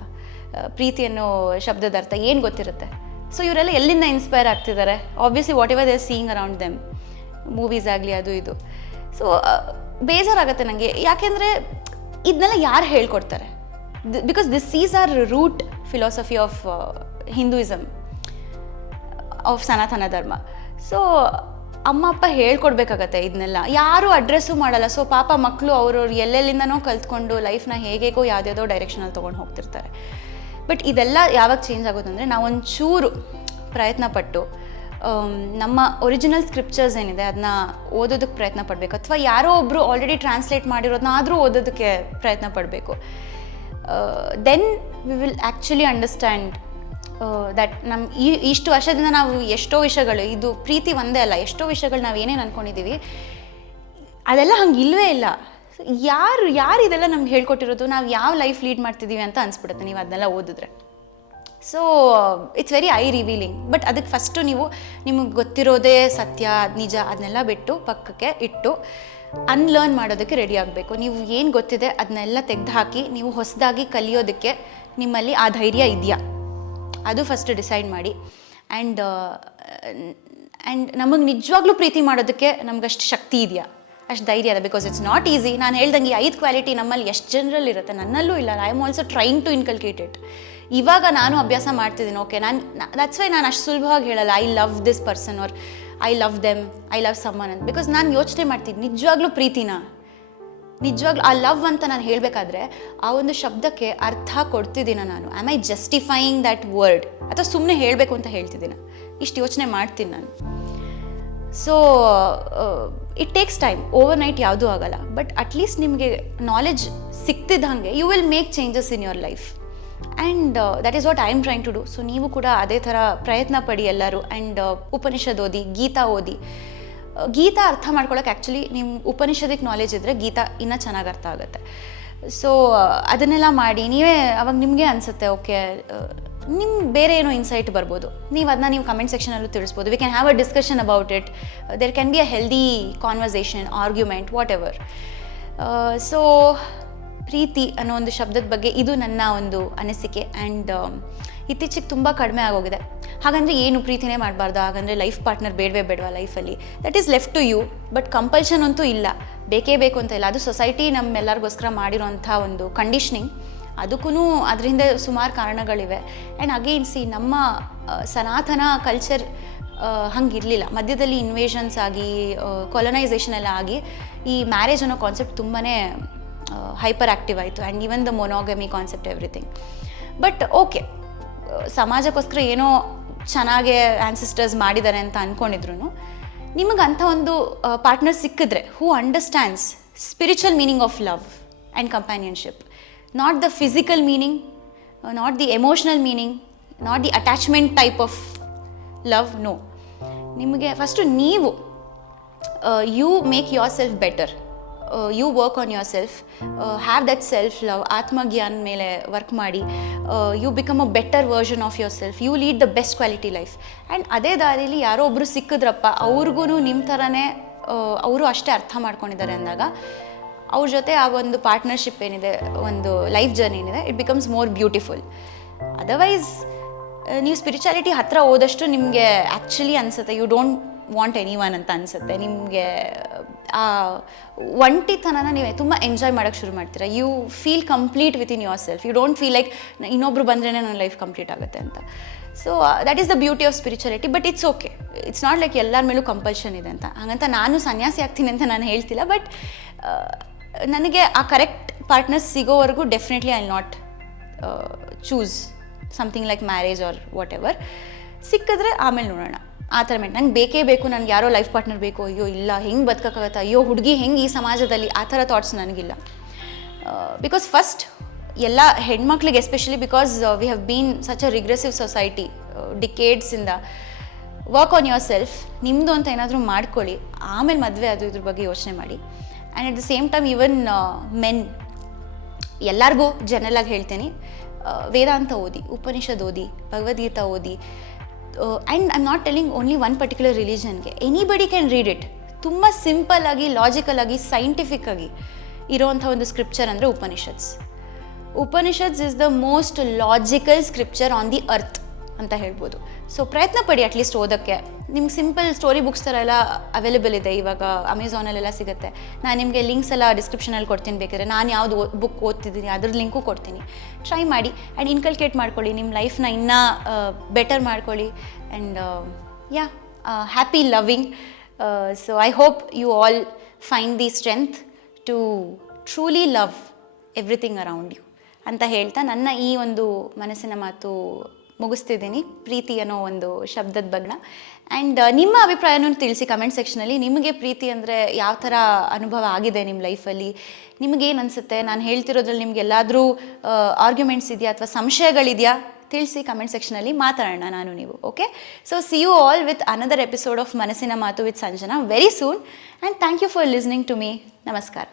ಪ್ರೀತಿ ಅನ್ನೋ ಶಬ್ದದ ಅರ್ಥ ಏನು ಗೊತ್ತಿರುತ್ತೆ? ಸೊ ಇವರೆಲ್ಲ ಎಲ್ಲಿಂದ ಇನ್ಸ್ಪೈರ್ ಆಗ್ತಿದ್ದಾರೆ? Obviously what ever they are seeing around them, movies ಆಗಲಿ ಅದು ಇದು. ಸೊ ಬೇಜಾರಾಗುತ್ತೆ ನನಗೆ, ಯಾಕೆಂದರೆ ಇದನ್ನೆಲ್ಲ ಯಾರು ಹೇಳ್ಕೊಡ್ತಾರೆ? Because this is our root philosophy of Hinduism, of Sanatana Dharma. So ಅಮ್ಮ ಅಪ್ಪ ಹೇಳ್ಕೊಡ್ಬೇಕಾಗತ್ತೆ ಇದನ್ನೆಲ್ಲ, ಯಾರೂ ಅಡ್ರೆಸ್ಸು ಮಾಡಲ್ಲ. ಸೊ ಪಾಪ ಮಕ್ಕಳು ಅವ್ರವ್ರು ಎಲ್ಲೆಲ್ಲಿಂದನೋ ಕಲ್ತ್ಕೊಂಡು ಲೈಫ್ನ ಹೇಗೇಗೋ ಯಾವುದ್ಯಾವುದೋ ಡೈರೆಕ್ಷನಲ್ಲಿ ತೊಗೊಂಡು ಹೋಗ್ತಿರ್ತಾರೆ. ಬಟ್ ಇದೆಲ್ಲ ಯಾವಾಗ ಚೇಂಜ್ ಆಗೋದು ಅಂದರೆ ನಾವೊಂಚೂರು ಪ್ರಯತ್ನಪಟ್ಟು ನಮ್ಮ ಒರಿಜಿನಲ್ ಸ್ಕ್ರಿಪ್ಚರ್ಸ್ ಏನಿದೆ ಅದನ್ನ ಓದೋದಕ್ಕೆ ಪ್ರಯತ್ನ ಪಡಬೇಕು, ಅಥವಾ ಯಾರೋ ಒಬ್ಬರು ಆಲ್ರೆಡಿ ಟ್ರಾನ್ಸ್ಲೇಟ್ ಮಾಡಿರೋದನ್ನ ಆದರೂ ಓದೋದಕ್ಕೆ ಪ್ರಯತ್ನ ಪಡಬೇಕು. Then we will actually understand that ಇಷ್ಟು ವರ್ಷದಿಂದ ನಾವು ಎಷ್ಟೋ ವಿಷಯಗಳು, ಇದು ಪ್ರೀತಿ ಒಂದೇ ಅಲ್ಲ, ಎಷ್ಟೋ ವಿಷಯಗಳು ನಾವು ಏನೇನು ಅಂದ್ಕೊಂಡಿದ್ದೀವಿ ಅದೆಲ್ಲ ಹಂಗೆ ಇಲ್ಲವೇ ಇಲ್ಲ. ಯಾರು ಇದೆಲ್ಲ ನಮ್ಗೆ ಹೇಳ್ಕೊಟ್ಟಿರೋದು, ನಾವು ಯಾವ ಲೈಫ್ ಲೀಡ್ ಮಾಡ್ತಿದ್ದೀವಿ ಅಂತ ಅನ್ಸ್ಬಿಡುತ್ತೆ ನೀವು ಅದನ್ನೆಲ್ಲ ಓದಿದ್ರೆ. So it's very I revealing. But ಅದಕ್ಕೆ ಫಸ್ಟು ನಿಮಗೆ ಗೊತ್ತಿರೋದೇ ಸತ್ಯ ನಿಜ ಅದನ್ನೆಲ್ಲ ಬಿಟ್ಟು ಪಕ್ಕಕ್ಕೆ ಇಟ್ಟು ಅನ್ಲರ್ನ್ ಮಾಡೋದಕ್ಕೆ ರೆಡಿ ಆಗಬೇಕು. ನೀವು ಏನು ಗೊತ್ತಿದೆ ಅದನ್ನೆಲ್ಲ ತೆಗೆದುಹಾಕಿ ನೀವು ಹೊಸದಾಗಿ ಕಲಿಯೋದಕ್ಕೆ ನಿಮ್ಮಲ್ಲಿ ಆ ಧೈರ್ಯ ಇದೆಯಾ, ಅದು ಫಸ್ಟ್ ಡಿಸೈಡ್ ಮಾಡಿ. ಆ್ಯಂಡ್ ನಮಗೆ ನಿಜವಾಗ್ಲೂ ಪ್ರೀತಿ ಮಾಡೋದಕ್ಕೆ ನಮ್ಗಷ್ಟು ಶಕ್ತಿ ಇದೆಯಾ, ಅಷ್ಟು ಧೈರ್ಯ ಇದೆ. Because it's not easy. ನಾನು ಹೇಳ್ದಂಗೆ 5 ಕ್ವಾಲಿಟಿ ನಮ್ಮಲ್ಲಿ ಎಷ್ಟು ಜನರಲ್ಲಿ ಇರುತ್ತೆ, ನನ್ನಲ್ಲೂ ಇಲ್ಲ. I am also trying to inculcate it. ಇವಾಗ ನಾನು ಅಭ್ಯಾಸ ಮಾಡ್ತಿದ್ದೀನಿ. ಓಕೆ, ದಟ್ಸ್ ವೈ ನಾನು ಅಷ್ಟು ಸುಲಭವಾಗಿ ಹೇಳಲ್ಲ I love this person or I love them, I love someone ಅಂತ. ಬಿಕಾಸ್ ನಾನು ಯೋಚನೆ ಮಾಡ್ತೀನಿ, ನಿಜವಾಗ್ಲೂ ಪ್ರೀತಿನ, ನಿಜವಾಗ್ಲೂ ಆ ಲವ್ ಅಂತ ನಾನು ಹೇಳಬೇಕಾದ್ರೆ ಆ ಒಂದು ಶಬ್ದಕ್ಕೆ ಅರ್ಥ ಕೊಡ್ತಿದ್ದೀನ ನಾನು? Am I justifying that word, ಅಥವಾ ಸುಮ್ಮನೆ ಹೇಳಬೇಕು ಅಂತ ಹೇಳ್ತಿದ್ದೀನ? ಇಷ್ಟು ಯೋಚನೆ ಮಾಡ್ತೀನಿ ನಾನು. So it takes time, overnight ಯಾವುದೂ ಆಗಲ್ಲ. ಬಟ್ ಅಟ್ಲೀಸ್ಟ್ ನಿಮಗೆ ನಾಲೆಜ್ ಸಿಗ್ತಿದ್ದ ಹಾಗೆ you will make changes in your life. And that is what I am trying to do. So ನೀವು ಕೂಡ ಅದೇ ಥರ ಪ್ರಯತ್ನ ಪಡಿ ಎಲ್ಲರೂ. ಆ್ಯಂಡ್ ಉಪನಿಷತ್ ಓದಿ, ಗೀತಾ ಓದಿ. ಗೀತಾ ಅರ್ಥ ಮಾಡ್ಕೊಳ್ಳೋಕೆ ಆ್ಯಕ್ಚುಲಿ ನಿಮ್ಮ ಉಪನಿಷದಿಕ್ ನಾಲೆಜ್ ಇದ್ದರೆ ಗೀತಾ ಇನ್ನೂ ಚೆನ್ನಾಗಿ ಅರ್ಥ ಆಗುತ್ತೆ. ಸೊ ಅದನ್ನೆಲ್ಲ ಮಾಡಿ ನೀವೇ ಅವಾಗ ನಿಮಗೆ ಅನಿಸುತ್ತೆ ಓಕೆ, ನಿಮ್ಗೆ ಬೇರೆ ಏನೋ ಇನ್ಸೈಟ್ ಬರ್ಬೋದು. ನೀವು ಕಮೆಂಟ್ ಸೆಕ್ಷನಲ್ಲೂ ತಿಳಿಸ್ಬೋದು. We can have a discussion about it. There can be a healthy conversation, argument, whatever. So ಪ್ರೀತಿ ಅನ್ನೋ ಒಂದು ಶಬ್ದದ ಬಗ್ಗೆ ಇದು ನನ್ನ ಒಂದು ಅನಿಸಿಕೆ. ಆ್ಯಂಡ್ ಇತ್ತೀಚೆಗೆ ತುಂಬ ಕಡಿಮೆ ಆಗೋಗಿದೆ. ಹಾಗಂದರೆ ಏನು ಪ್ರೀತಿನೇ ಮಾಡಬಾರ್ದು, ಹಾಗಂದರೆ ಲೈಫ್ ಪಾರ್ಟ್ನರ್ ಬೇಡವಾ ಲೈಫಲ್ಲಿ? That is left to you. But compulsion ಅಂತೂ ಇಲ್ಲ, ಬೇಕೇ ಬೇಕು ಅಂತ ಇಲ್ಲ. ಅದು ಸೊಸೈಟಿ ನಮ್ಮೆಲ್ಲರಿಗೋಸ್ಕರ ಮಾಡಿರೋಂಥ ಒಂದು ಕಂಡೀಷ್ನಿಂಗ್. ಅದಕ್ಕೂ ಅದರಿಂದ ಸುಮಾರು ಕಾರಣಗಳಿವೆ. ಆ್ಯಂಡ್ ಅಗೇನ್ ನಮ್ಮ ಸನಾತನ ಕಲ್ಚರ್ ಹಂಗಿರಲಿಲ್ಲ. ಮಧ್ಯದಲ್ಲಿ ಇನ್ವೇಷನ್ಸ್ ಆಗಿ, ಕೊಲೊನೈಸೇಷನ್ ಎಲ್ಲ ಆಗಿ ಈ ಮ್ಯಾರೇಜ್ ಅನ್ನೋ ಕಾನ್ಸೆಪ್ಟ್ ತುಂಬಾ ಹೈಪರ್ ಆ್ಯಕ್ಟಿವ್ ಆಯಿತು. And even the monogamy concept, everything. But okay, ಸಮಾಜಕ್ಕೋಸ್ಕರ ಏನೋ ಚೆನ್ನಾಗೆ ಆ್ಯನ್ಸಿಸ್ಟರ್ಸ್ ಮಾಡಿದ್ದಾರೆ ಅಂತ ಅಂದ್ಕೊಂಡಿದ್ರು ನಿಮಗೆ ಅಂಥ ಒಂದು ಪಾರ್ಟ್ನರ್ ಸಿಕ್ಕಿದ್ರೆ who understands spiritual meaning of love and companionship, not the physical meaning, not the emotional meaning, not the attachment type of love, no. ನಿಮಗೆ ಫಸ್ಟು ನೀವು you make yourself better, you work on yourself, have that self love, ಆತ್ಮಜ್ಞಾನ ಮೇಲೆ work ಮಾಡಿ, you become a better version of your self, you lead the best quality life. And ಅದೇ ದಾರಿಲಿ ಯಾರೋ ಒಬ್ಬರು ಸಿಕ್ಕಿದ್ರಪ್ಪ, ಅವ್ರಿಗೂ ನಿಮ್ಮ ಥರನೇ ಅವರು ಅಷ್ಟೇ ಅರ್ಥ ಮಾಡ್ಕೊಂಡಿದ್ದಾರೆ ಅಂದಾಗ ಅವ್ರ ಜೊತೆ ಆ ಒಂದು ಪಾರ್ಟ್ನರ್ಶಿಪ್ ಏನಿದೆ, ಒಂದು ಲೈಫ್ ಜರ್ನಿ ಏನಿದೆ, it becomes more beautiful. Otherwise ನೀವು ಸ್ಪಿರಿಚುಯಾಲಿಟಿ ಹತ್ತಿರ ಹೋದಷ್ಟು ನಿಮಗೆ ಆ್ಯಕ್ಚುಲಿ ಅನಿಸುತ್ತೆ you don't want any one ಅಂತ ಅನಿಸುತ್ತೆ. ನಿಮಗೆ ಆ ಒಂಟಿತನನ ನೀವು ತುಂಬ ಎಂಜಾಯ್ ಮಾಡೋಕ್ಕೆ ಶುರು ಮಾಡ್ತೀರಾ. You feel complete with in your self. You don't feel like ಇನ್ನೊಬ್ರು ಬಂದ್ರೇ ನನ್ನ ಲೈಫ್ ಕಂಪ್ಲೀಟ್ ಆಗುತ್ತೆ ಅಂತ. So that is the beauty of spirituality. But it's okay, it's not like ಎಲ್ಲರ ಮೇಲೂ ಕಂಪಲ್ಷನ್ ಇದೆ ಅಂತ. ಹಾಗಂತ ನಾನು ಸನ್ಯಾಸಿ ಆಗ್ತೀನಿ ಅಂತ ನಾನು ಹೇಳ್ತಿಲ್ಲ. ಬಟ್ ನನಗೆ ಆ ಕರೆಕ್ಟ್ ಪಾರ್ಟ್ನರ್ಸ್ ಸಿಗೋವರೆಗೂ definitely I will not choose something like marriage or whatever. ಸಿಕ್ಕಿದ್ರೆ ಆಮೇಲೆ ನೋಡೋಣ ಆ ಥರ ಮೆಂಟ್. ನಂಗೆ ಬೇಕೇ ಬೇಕು, ನನಗೆ ಯಾರೋ ಲೈಫ್ ಪಾರ್ಟ್ನರ್ ಬೇಕು, ಅಯ್ಯೋ ಇಲ್ಲ ಹೆಂಗೆ ಬದುಕೋಕ್ಕಾಗತ್ತೆ, ಅಯ್ಯೋ ಹುಡುಗಿ ಹೆಂಗೆ ಈ ಸಮಾಜದಲ್ಲಿ, ಆ ಥರ ಥಾಟ್ಸ್ ನನಗಿಲ್ಲ. ಬಿಕಾಸ್ ಫಸ್ಟ್ ಎಲ್ಲ ಹೆಣ್ಮಕ್ಳಿಗೆ especially because we have been such a regressive society ಡಿಕೇಡ್ಸಿಂದ, ವರ್ಕ್ ಆನ್ ಯೋರ್ ಸೆಲ್ಫ್. ನಿಮ್ಮದು ಅಂತ ಏನಾದರೂ ಮಾಡ್ಕೊಳ್ಳಿ, ಆಮೇಲೆ ಮದುವೆ ಅದು ಇದ್ರ ಬಗ್ಗೆ ಯೋಚನೆ ಮಾಡಿ. And at the same time even men, ಎಲ್ಲರಿಗೂ ಜನರಲಾಗಿ ಹೇಳ್ತೀನಿ, ವೇದಾಂತ ಓದಿ, ಉಪನಿಷತ್ ಓದಿ, ಭಗವದ್ಗೀತಾ ಓದಿ. And I am not telling only one particular ರಿಲಿಜನ್ಗೆ, ಎನಿಬಡಿ ಕ್ಯಾನ್ ರೀಡ್ ಇಟ್. ತುಂಬ ಸಿಂಪಲ್ ಆಗಿ, ಲಾಜಿಕಲ್ ಆಗಿ, ಸೈಂಟಿಫಿಕ್ ಆಗಿ ಇರೋವಂಥ ಒಂದು ಸ್ಕ್ರಿಪ್ಚರ್ ಅಂದರೆ Upanishads. Upanishads is the most logical scripture on the earth ಅಂತ ಹೇಳ್ಬೋದು. ಸೊ ಪ್ರಯತ್ನ ಪಡಿ ಅಟ್ಲೀಸ್ಟ್ ಓದೋಕ್ಕೆ. ನಿಮ್ಗೆ ಸಿಂಪಲ್ ಸ್ಟೋರಿ ಬುಕ್ಸ್ ಥರ ಎಲ್ಲ ಅವೈಲೇಬಲ್ ಇದೆ ಇವಾಗ, ಅಮೆಝಾನಲ್ಲೆಲ್ಲ ಸಿಗುತ್ತೆ. ನಾನು ನಿಮಗೆ ಲಿಂಕ್ಸ್ ಎಲ್ಲ ಡಿಸ್ಕ್ರಿಪ್ಷನಲ್ಲಿ ಕೊಡ್ತೀನಿ, ಬೇಕಾದ್ರೆ ನಾನು ಯಾವುದು ಬುಕ್ ಓದ್ತಿದ್ದೀನಿ ಅದ್ರ ಲಿಂಕು ಕೊಡ್ತೀನಿ. ಟ್ರೈ ಮಾಡಿ ಆ್ಯಂಡ್ ಇನ್ಕಲ್ಕೇಟ್ ಮಾಡ್ಕೊಳ್ಳಿ, ನಿಮ್ಮ ಲೈಫ್ನ ಇನ್ನೂ ಬೆಟರ್ ಮಾಡ್ಕೊಳ್ಳಿ. And yeah, happy loving. So I hope you all find the strength to truly love everything around you ಅಂತ ಹೇಳ್ತಾ ನನ್ನ ಈ ಒಂದು ಮನಸ್ಸಿನ ಮಾತು ಮುಗಿಸ್ತಿದ್ದೀನಿ. ಪ್ರೀತಿ ಅನ್ನೋ ಒಂದು ಶಬ್ದದ ಬಗ್ನ. ಆ್ಯಂಡ್ ನಿಮ್ಮ ಅಭಿಪ್ರಾಯನೂ ತಿಳಿಸಿ ಕಮೆಂಟ್ ಸೆಕ್ಷನಲ್ಲಿ. ನಿಮಗೆ ಪ್ರೀತಿ ಅಂದರೆ ಯಾವ ಥರ ಅನುಭವ ಆಗಿದೆ ನಿಮ್ಮ ಲೈಫಲ್ಲಿ, ನಿಮಗೇನು ಅನಿಸುತ್ತೆ, ನಾನು ಹೇಳ್ತಿರೋದ್ರಲ್ಲಿ ನಿಮ್ಗೆ ಎಲ್ಲಾದರೂ ಆರ್ಗ್ಯುಮೆಂಟ್ಸ್ ಇದೆಯಾ ಅಥವಾ ಸಂಶಯಗಳಿದೆಯಾ, ತಿಳಿಸಿ ಕಮೆಂಟ್ ಸೆಕ್ಷನಲ್ಲಿ, ಮಾತಾಡೋಣ ನಾನು ನೀವು. Okay, so see you all with another episode of ಮನಸ್ಸಿನ ಮಾತು with Sanjana very soon. And thank you for listening to me. ನಮಸ್ಕಾರ.